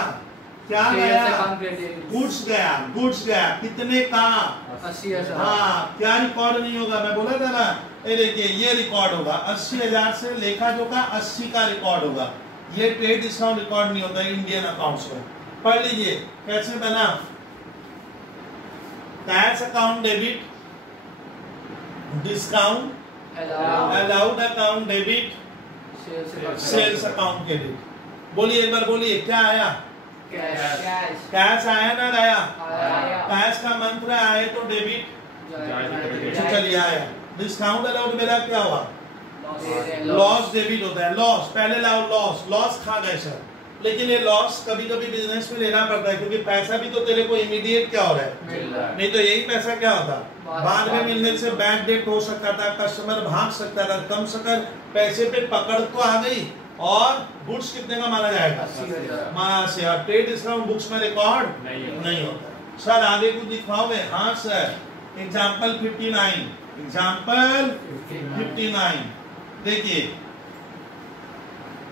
क्या गया, गुड्स गया, गुड्स गया, कितने का 80,000, हाँ, क्या रिकॉर्ड नहीं होगा, मैं बोला था ना, ये देखिए ये रिकॉर्ड होगा 80,000 से लेखा जोखा 80 का रिकॉर्ड होगा। ये ट्रेड डिस्काउंट रिकॉर्ड नहीं होता इंडियन अकाउंट्स में। पढ़ लीजिए कैसे बना, cash account debit, discount allowed account debit, sales account credit. बोलिए एक बार बोलिए, क्या आया? कैश कैश आया ना गया? आया कैश का मंत्र आए तो डेबिट जाए चलिए आया। डिस्काउंट अलाउड मेरा क्या हुआ? लॉस डेबिट होता है। लॉस पहले लाओ, लॉस खा गए सर, लेकिन ये लॉस कभी कभी बिजनेस में लेना पड़ता है, क्योंकि पैसा भी तो तेरे को इमीडिएट क्या हो रहा है, नहीं तो यही पैसा क्या होता, बाद में मिलने से बैड डेट हो सकता था, कस्टमर भाग सकता था। कम से कम पैसे पे पकड़ तो आ गई, और गुड्स कितने का माना जाएगा? 80,000। ट्रेड डिस्काउंट बुक्स में रिकॉर्ड नहीं होता। सर आगे कुछ दिखाओगे? हाँ सर, एग्जाम्पल 59, एग्जाम्पल 59 देखिए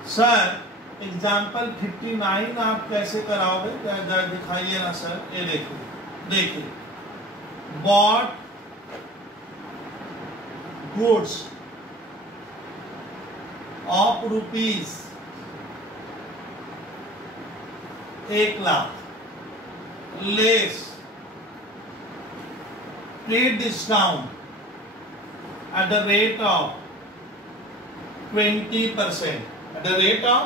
सर, एग्जाम्पल 59 आप कैसे कराओगे? दिखाइए ना सर। ये देखिए bought goods of rupees 1,00,000 less trade discount at the rate of 20%, at the rate of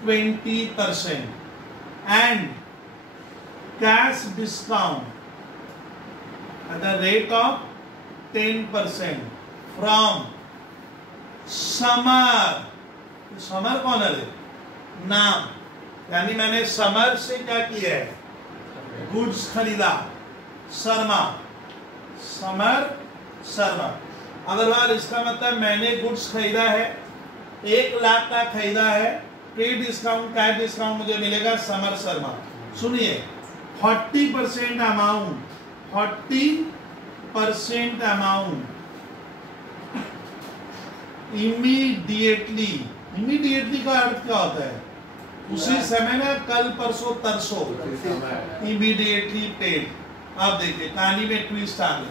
20%, and cash discount at the rate of 10% from summer. Summer कौन है? नाम, यानी मैंने समर से क्या किया है? गुड्स खरीदा। शर्मा, समर शर्मा अग्रवाल, इसका मतलब मैंने गुड्स खरीदा है, 1,00,000 का खरीदा है, ट्रेड डिस्काउंट कैश डिस्काउंट मुझे मिलेगा समर शर्मा। सुनिए 40% अमाउंट, 40% अमाउंट इमीडिएटली का अर्थ क्या होता है? उसी समय में, कल परसों तरसों, इमीडिएटली पेड। अब देखिए कहानी में ट्विस्ट आ गई।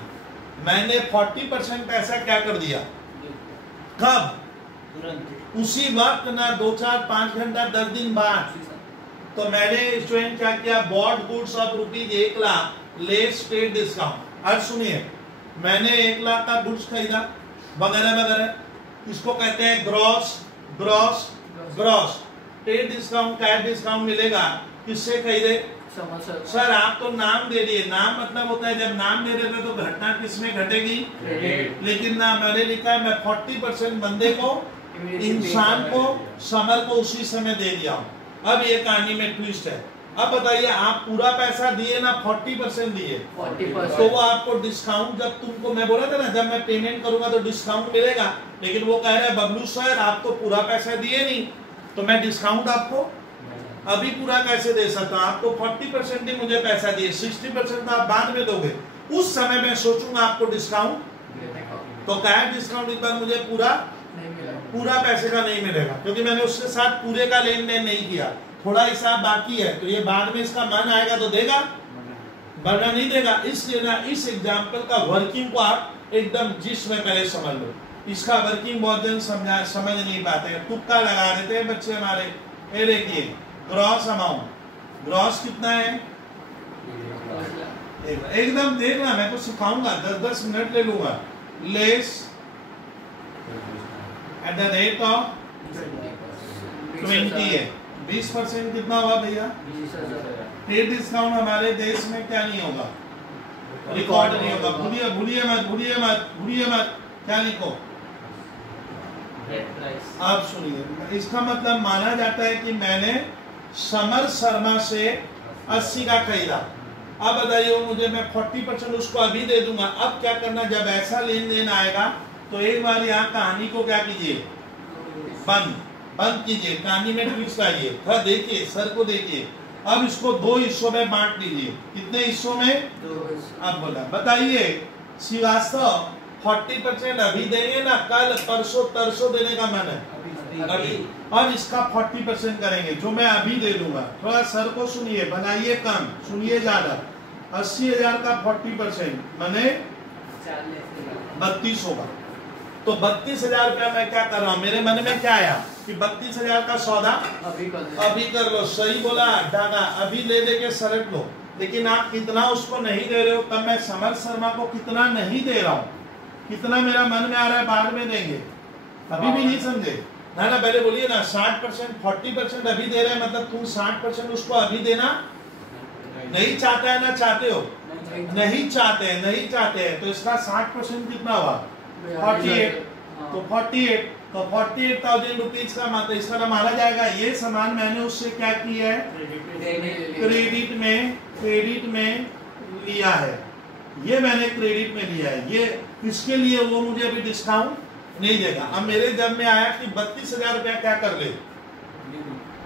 मैंने 40% पैसा क्या कर दिया? कब? तुरंत उसी वक्त ना, 2, 4, 5 घंटा 10 दिन बाद। तो मैंने स्टूडेंट क्या किया? Bought goods of rupees 1,00,000 less trade discount. अब सुनिए, मैंने 1,00,000 का गुड्स खरीदा वगैरह वगैरह, इसको कहते हैं gross. Trade discount cash discount मिलेगा, किससे खरीदे? सर आप तो नाम दे दिए। नाम मतलब होता है, जब नाम दे देते तो घटना किसमें घटेगी? लेकिन ना, मैंने लिखा है मैं 40% बंदे को, इंसान को, समर को उसी समय दे दिया हूं। अब ये कहानी में ट्विस्ट है। अब बताइए, आप पूरा पैसा दिए ना 40% दिए, 40%। तो वो आपको डिस्काउंट, जब तुमको मैं बोला था ना जब मैं पेमेंट करूंगा तो डिस्काउंट मिलेगा, लेकिन वो कह रहा है बबलू सर आप तो पूरा पैसा दिए नहीं, तो मैं डिस्काउंट आपको अभी पूरा कैसे दे सकता हूं? आपको 40% ही मुझे पैसा दिए, 60% तो आप बाद में दोगे। उस समय मैं सोचूंगा आपको डिस्काउंट, तो कैश डिस्काउंट इस बार मुझे पूरा पैसे का नहीं मिलेगा, क्योंकि मैंने उसके साथ पूरे का लेन देन नहीं किया, थोड़ा हिसाब बाकी है। तो ये बाद में इसका मन आएगा तो देगा, वरना नहीं देगा। इसलिए ना इस एग्जाम्पल का वर्किंग को आप एकदम जिसमें पहले समझ लो। इसका वर्किंग बहुत जन समझ नहीं पाते, तुक्का लगा देते हैं बच्चे हमारे। ये देखिए ग्रॉस अमाउंट, ग्रॉस कितना है? एकदम देखना, मैं तो सिखाऊंगा, 10-10 मिनट ले लूंगा। Less at the rate of 20 है, 20% कितना हुआ भैया? ट्रेड डिस्काउंट हमारे देश में क्या नहीं होगा? रिकॉर्ड नहीं होगा। भूलिए मत क्या लिखो। आप सुनिए, इसका मतलब माना जाता है कि मैंने समर शर्मा से 80 का खरीदा। अब बताइए मुझे, मैं 40% उसको अभी दे दूंगा। अब क्या करना, जब ऐसा लेन देन आएगा तो एक बार यहाँ कहानी को क्या कीजिए, बंद कीजिए। कहानी में ट्विस्ट आइए, थोड़ा देखिए, सर को देखिए। अब इसको 2 हिस्सों में बांट लीजिए। कितने हिस्सों में? 2। अब बोला, बताइए श्रीवास्तव 40% अभी देंगे ना, कल परसों तरसों देने का मन है? अभी। और इसका 40% करेंगे, जो मैं अभी दे दूंगा। थोड़ा सर को सुनिए, बनाइए कम, सुनिए ज्यादा। 80,000 का 40% माने 32 होगा। तो 32,000 रुपया मैं क्या कर रहा हूँ, मेरे मन में क्या आया कि 32,000 का सौदा अभी कर लो। सही बोला डागा, अभी ले दे के सरक लो। लेकिन आप कितना उसको नहीं दे रहे हो, तब मैं समर शर्मा को कितना नहीं दे रहा हूँ, कितना मेरा मन में आ रहा है बाद में देंगे, अभी भी नहीं समझे। ना पहले बोलिए ना 60%, 40% अभी दे रहे हैं, मतलब तुम 60% उसको अभी देना नहीं चाहता है ना चाहते हो? नहीं चाहते हैं, तो इसका 60% कितना हुआ? 48। तो 48,000 रुपीज का मतलब इसका ना माना जाएगा। ये सामान मैंने उससे क्या किया है? क्रेडिट में लिया है, ये मैंने क्रेडिट में लिया है। ये किसके लिए? वो मुझे अभी डिस्काउंट नहीं देगा। अब मेरे जब में आया कि 32,000 रुपया क्या कर ले,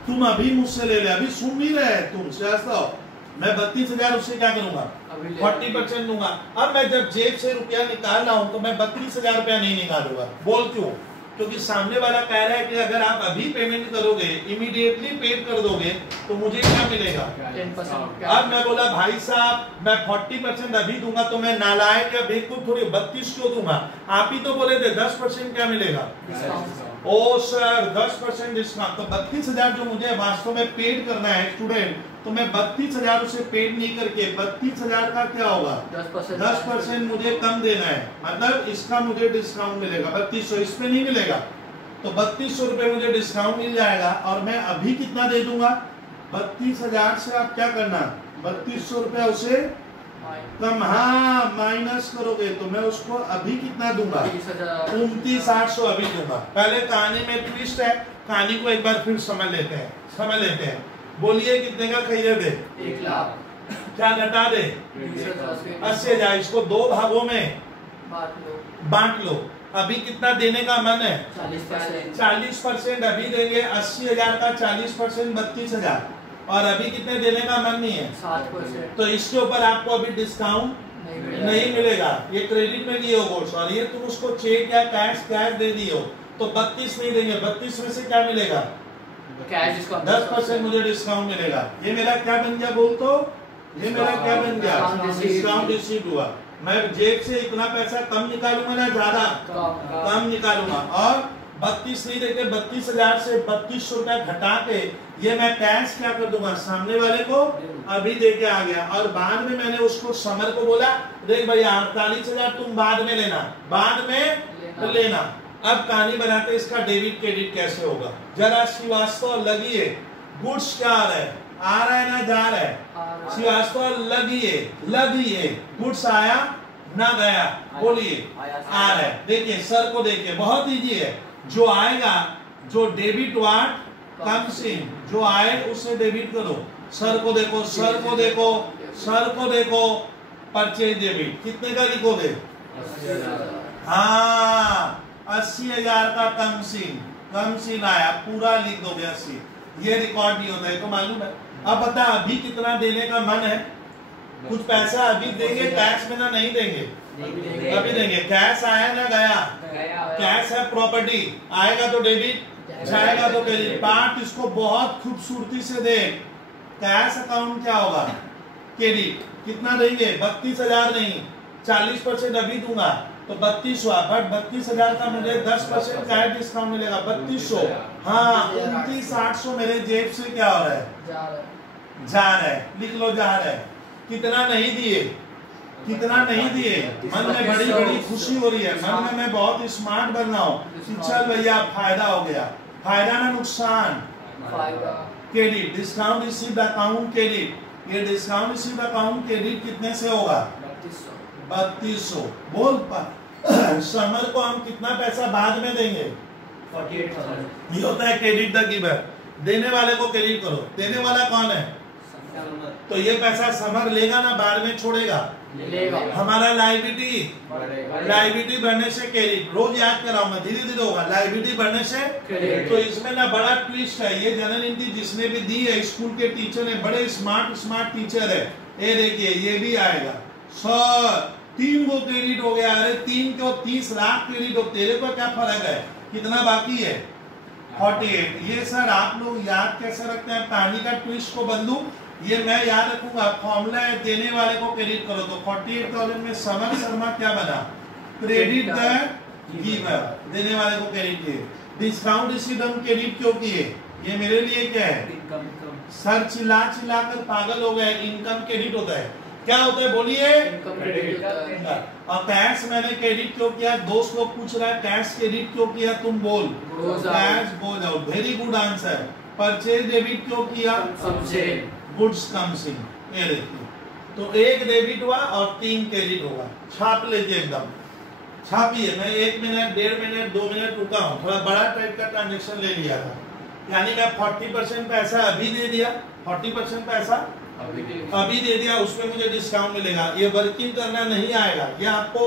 तुम अभी मुझसे ले ले, अभी सुन नहीं रहे तुम समझते, मैं 32,000 उससे क्या करूंगा? 40% दूंगा। अब मैं जब जेब से रुपया निकाल रहा हूं तो मैं 32,000 रुपया नहीं निकालूंगा। बोल क्यों? क्योंकि सामने वाला कह रहा है कि अगर आप अभी पेमेंट करोगे, इमीडिएटली पेड कर दोगे, तो मुझे क्या मिलेगा? 10%। अब मैं बोला भाई साहब मैं 40% अभी दूंगा, तो मैं नालायक या बेवकूफ थोड़ी 32 क्यों दूंगा? आप ही तो बोले थे 10% क्या मिलेगा? ओ सर 10% डिस्काउंट। तो 32,000 जो मुझे वास्तव में पेड करना है स्टूडेंट, तो मैं 32,000 उसे पेड नहीं करके 32,000 का क्या होगा? 10% मुझे कम देना है, मतलब इसका मुझे डिस्काउंट मिलेगा 3200, इस पे नहीं मिलेगा। तो 3200 रुपए मुझे डिस्काउंट मिल जाएगा और मैं अभी कितना दे दूंगा? 32,000 से आप क्या करना? 3200 रुपया उसे कम, हाँ माइनस करोगे तो मैं उसको अभी कितना दूंगा? 29,800 अभी दूंगा। पहले कहानी में ट्विस्ट है, कहानी को एक बार फिर समझ लेते हैं। बोलिए कितने का खरीदे थे? 1 लाख। क्या घटा दे? 80,000। इसको 2 भागों में बांट लो। अभी कितना देने का मन है? 40% अभी देंगे। 80,000 का 40% 32,000। और अभी कितने देने का मन नहीं है? 60%। तो इसके ऊपर आपको अभी डिस्काउंट नहीं मिलेगा। ये क्रेडिट में लिए हो गोल्ड, और ये तुम उसको चेक या कैश दे दिए हो, तो 32 नहीं देंगे। 32 में से क्या मिलेगा? कैश डिस्काउंट 10% मुझे डिस्काउंट मिलेगा। ये मेरा क्या बन गया? बोल तो ये मेरा क्या बन गया? डिस्काउंट रिसीव हुआ। मैं जेब से इतना पैसा कम निकालूंगा ना ज्यादा? कम निकालूंगा। और 32 नहीं देके 32,000 से 3200 रुपया घटा के ये मैं कैश क्या कर दूंगा? सामने वाले को अभी दे के आ गया। और बाद में मैंने उसको समर को बोला, देख भैया 48,000 तुम बाद में लेना। अब कहानी बनाते इसका डेबिट क्रेडिट कैसे होगा? जरा श्रीवास्तव लगिए, गुड्स क्या आ रहा है ना जा रहा है? श्रीवास्तव लगिए, गुड्स आया ना गया? बोलिए आ रहा है। देखिए सर को देखिए, बहुत इजी है। जो आएगा, जो डेबिट वाट कम्स इन, जो आए उसे डेबिट करो। सर को देखो, परचेज डेबिट कितने का लिखोगे? 80,000 का कम सीन आया, पूरा लिख दोगे 80। ये रिकॉर्ड नहीं होता है तो मालूम है। अब बता अभी कितना देने का मन है? कुछ पैसा अभी देंगे कैश में ना नहीं देंगे? अभी देंगे। कैश आया ना गया? कैश है प्रॉपर्टी, आएगा तो डेबिट, जाएगा तो क्रेडिट। पार्ट इसको बहुत खूबसूरती से दे। कैश अकाउंट क्या होगा? क्रेडिट। कितना देंगे? 32,000 नहीं, 40% अभी दूंगा तो 32 हुआ। बट 32,000 का मुझे 10% का डिस्काउंट मिलेगा, 3200। हाँ 29,800 मेरे जेब से क्या हो रहा है? जा रहा है। लिख लो जा रहा है। कितना नहीं दिए। मन में बड़ी खुशी हो रही है, मन में मैं बहुत स्मार्ट बन रहा हूँ। चल भैया फायदा हो गया। फायदा ना नुकसान? Credit. Discount received account credit. ये डिस्काउंट रिसीव्ड अकाउंट क्रेडिट कितने से होगा? 3200। बोल समर को हम कितना पैसा बाद में देंगे? 48,000। ये होता है क्रेडिट द गिवर। देने वाले को क्रेडिट करो। देने वाला कौन है? तो ये पैसा समर लेगा ना बाद में छोड़ेगा? हमारा लाइबिलिटी बढ़ने से क्रेडिट। रोज याद कराऊं मैं, धीरे धीरे होगा। लाइबिलिटी बढ़ने से तो इसमें ना बड़ा ट्विस्ट है। ये जनरल एंट्री जिसने भी दी है स्कूल के टीचर ने, बड़े स्मार्ट टीचर है। ये देखिए ये भी आएगा। सर 3 को क्रेडिट हो गया। अरे 3 को 30 लाख क्रेडिट हो, तेरे को क्या फर्क है? कितना बाकी है? 48। ये सर आप लोग याद कैसे रखते हैं? कहानी का ट्विस्ट को बदलू, ये मैं याद रखूंगा। फॉर्मूला है देने वाले को क्रेडिट करो। तो 48,000 में समर शर्मा क्या बना? Credit the giver. देने वाले को क्रेडिट किए। डिस्काउंट रिसीव्ड हम क्रेडिट क्यों किए? ये मेरे लिए क्या है? सर चिल्ला कर पागल हो गए। इनकम क्रेडिट होता है। क्या होता है बोलिए? इनकम क्रेडिट होता है। और कैश मैंने क्रेडिट क्यों किया? दोस्त लोग पूछ रहा है कैश क्रेडिट क्यों किया, तुम बोल। Goes out. Cash goes out, very good answer. Purchase debit क्यों किया? Comes in. Goods comes in. ये देखिए, तो एक डेबिट हुआ और 3 क्रेडिट होगा। छाप लीजिए एकदम, छापिए। मैं 1 मिनट 1.5 मिनट 2 मिनट रुका हूँ, थोड़ा बड़ा टाइप का ट्रांजेक्शन ले लिया था, यानी मैं 40% पैसा अभी दे दिया, 40% पैसा अभी दे दिया, उसमें मुझे डिस्काउंट मिलेगा। ये वर्किंग करना नहीं आएगा, ये आपको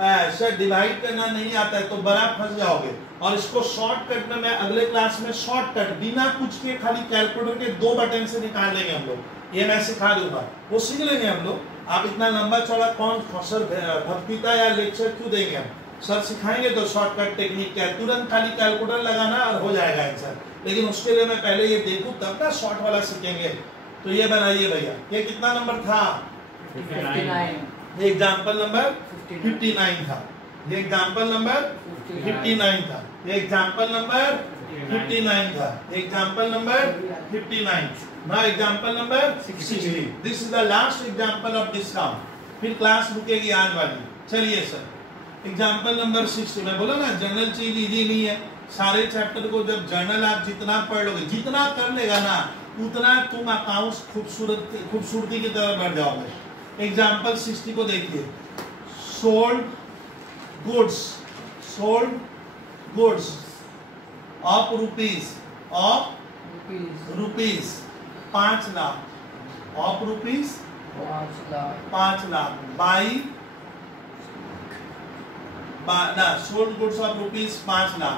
ऐसे डिवाइड करना नहीं आता है तो बड़ा फंस जाओगे। और इसको शॉर्टकट में मैं अगले क्लास में शॉर्टकट बिना कुछ के खाली कैलकुलेटर के 2 बटन से निकाल लेंगे हम लोग, ये मैं सिखा दूंगा, वो सीख लेंगे हम लोग। आप इतना लंबा चौड़ा कौन सर भक्तिता या लेक्चर क्यों देंगे हम, सर सिखाएंगे तो शॉर्टकट टेक्निक क्या है, तुरंत खाली कैलकुलेटर लगाना और हो जाएगा आंसर। लेकिन उसके लिए मैं पहले ये देखूं तब ना शॉर्ट वाला सीखेंगे। तो ये बनाइए भैया, ये कितना नंबर था? 59. एग्जाम्पल नंबर 59 था, ये एग्जाम्पल नंबर 59 था, ये एग्जाम्पल नंबर 59 था, example number 59। Now example number 60। This is the last example of discount, फिर क्लास रुकेगी आज वाली। चलिए सर, एग्जाम्पल नंबर 60। मैं बोला ना जनरल चीज इजी नहीं है, सारे चैप्टर को जब जर्नल आप जितना पढ़ लोगे, जितना कर लेगा ना, उतना तुम अकाउंट्स खूबसूरती की तरफ बढ़ जाओगे। एग्जाम्पल 60 को देखिए, sold goods of rupees 5 lakh of rupees 5 lakh by sold goods of rupees 5 lakh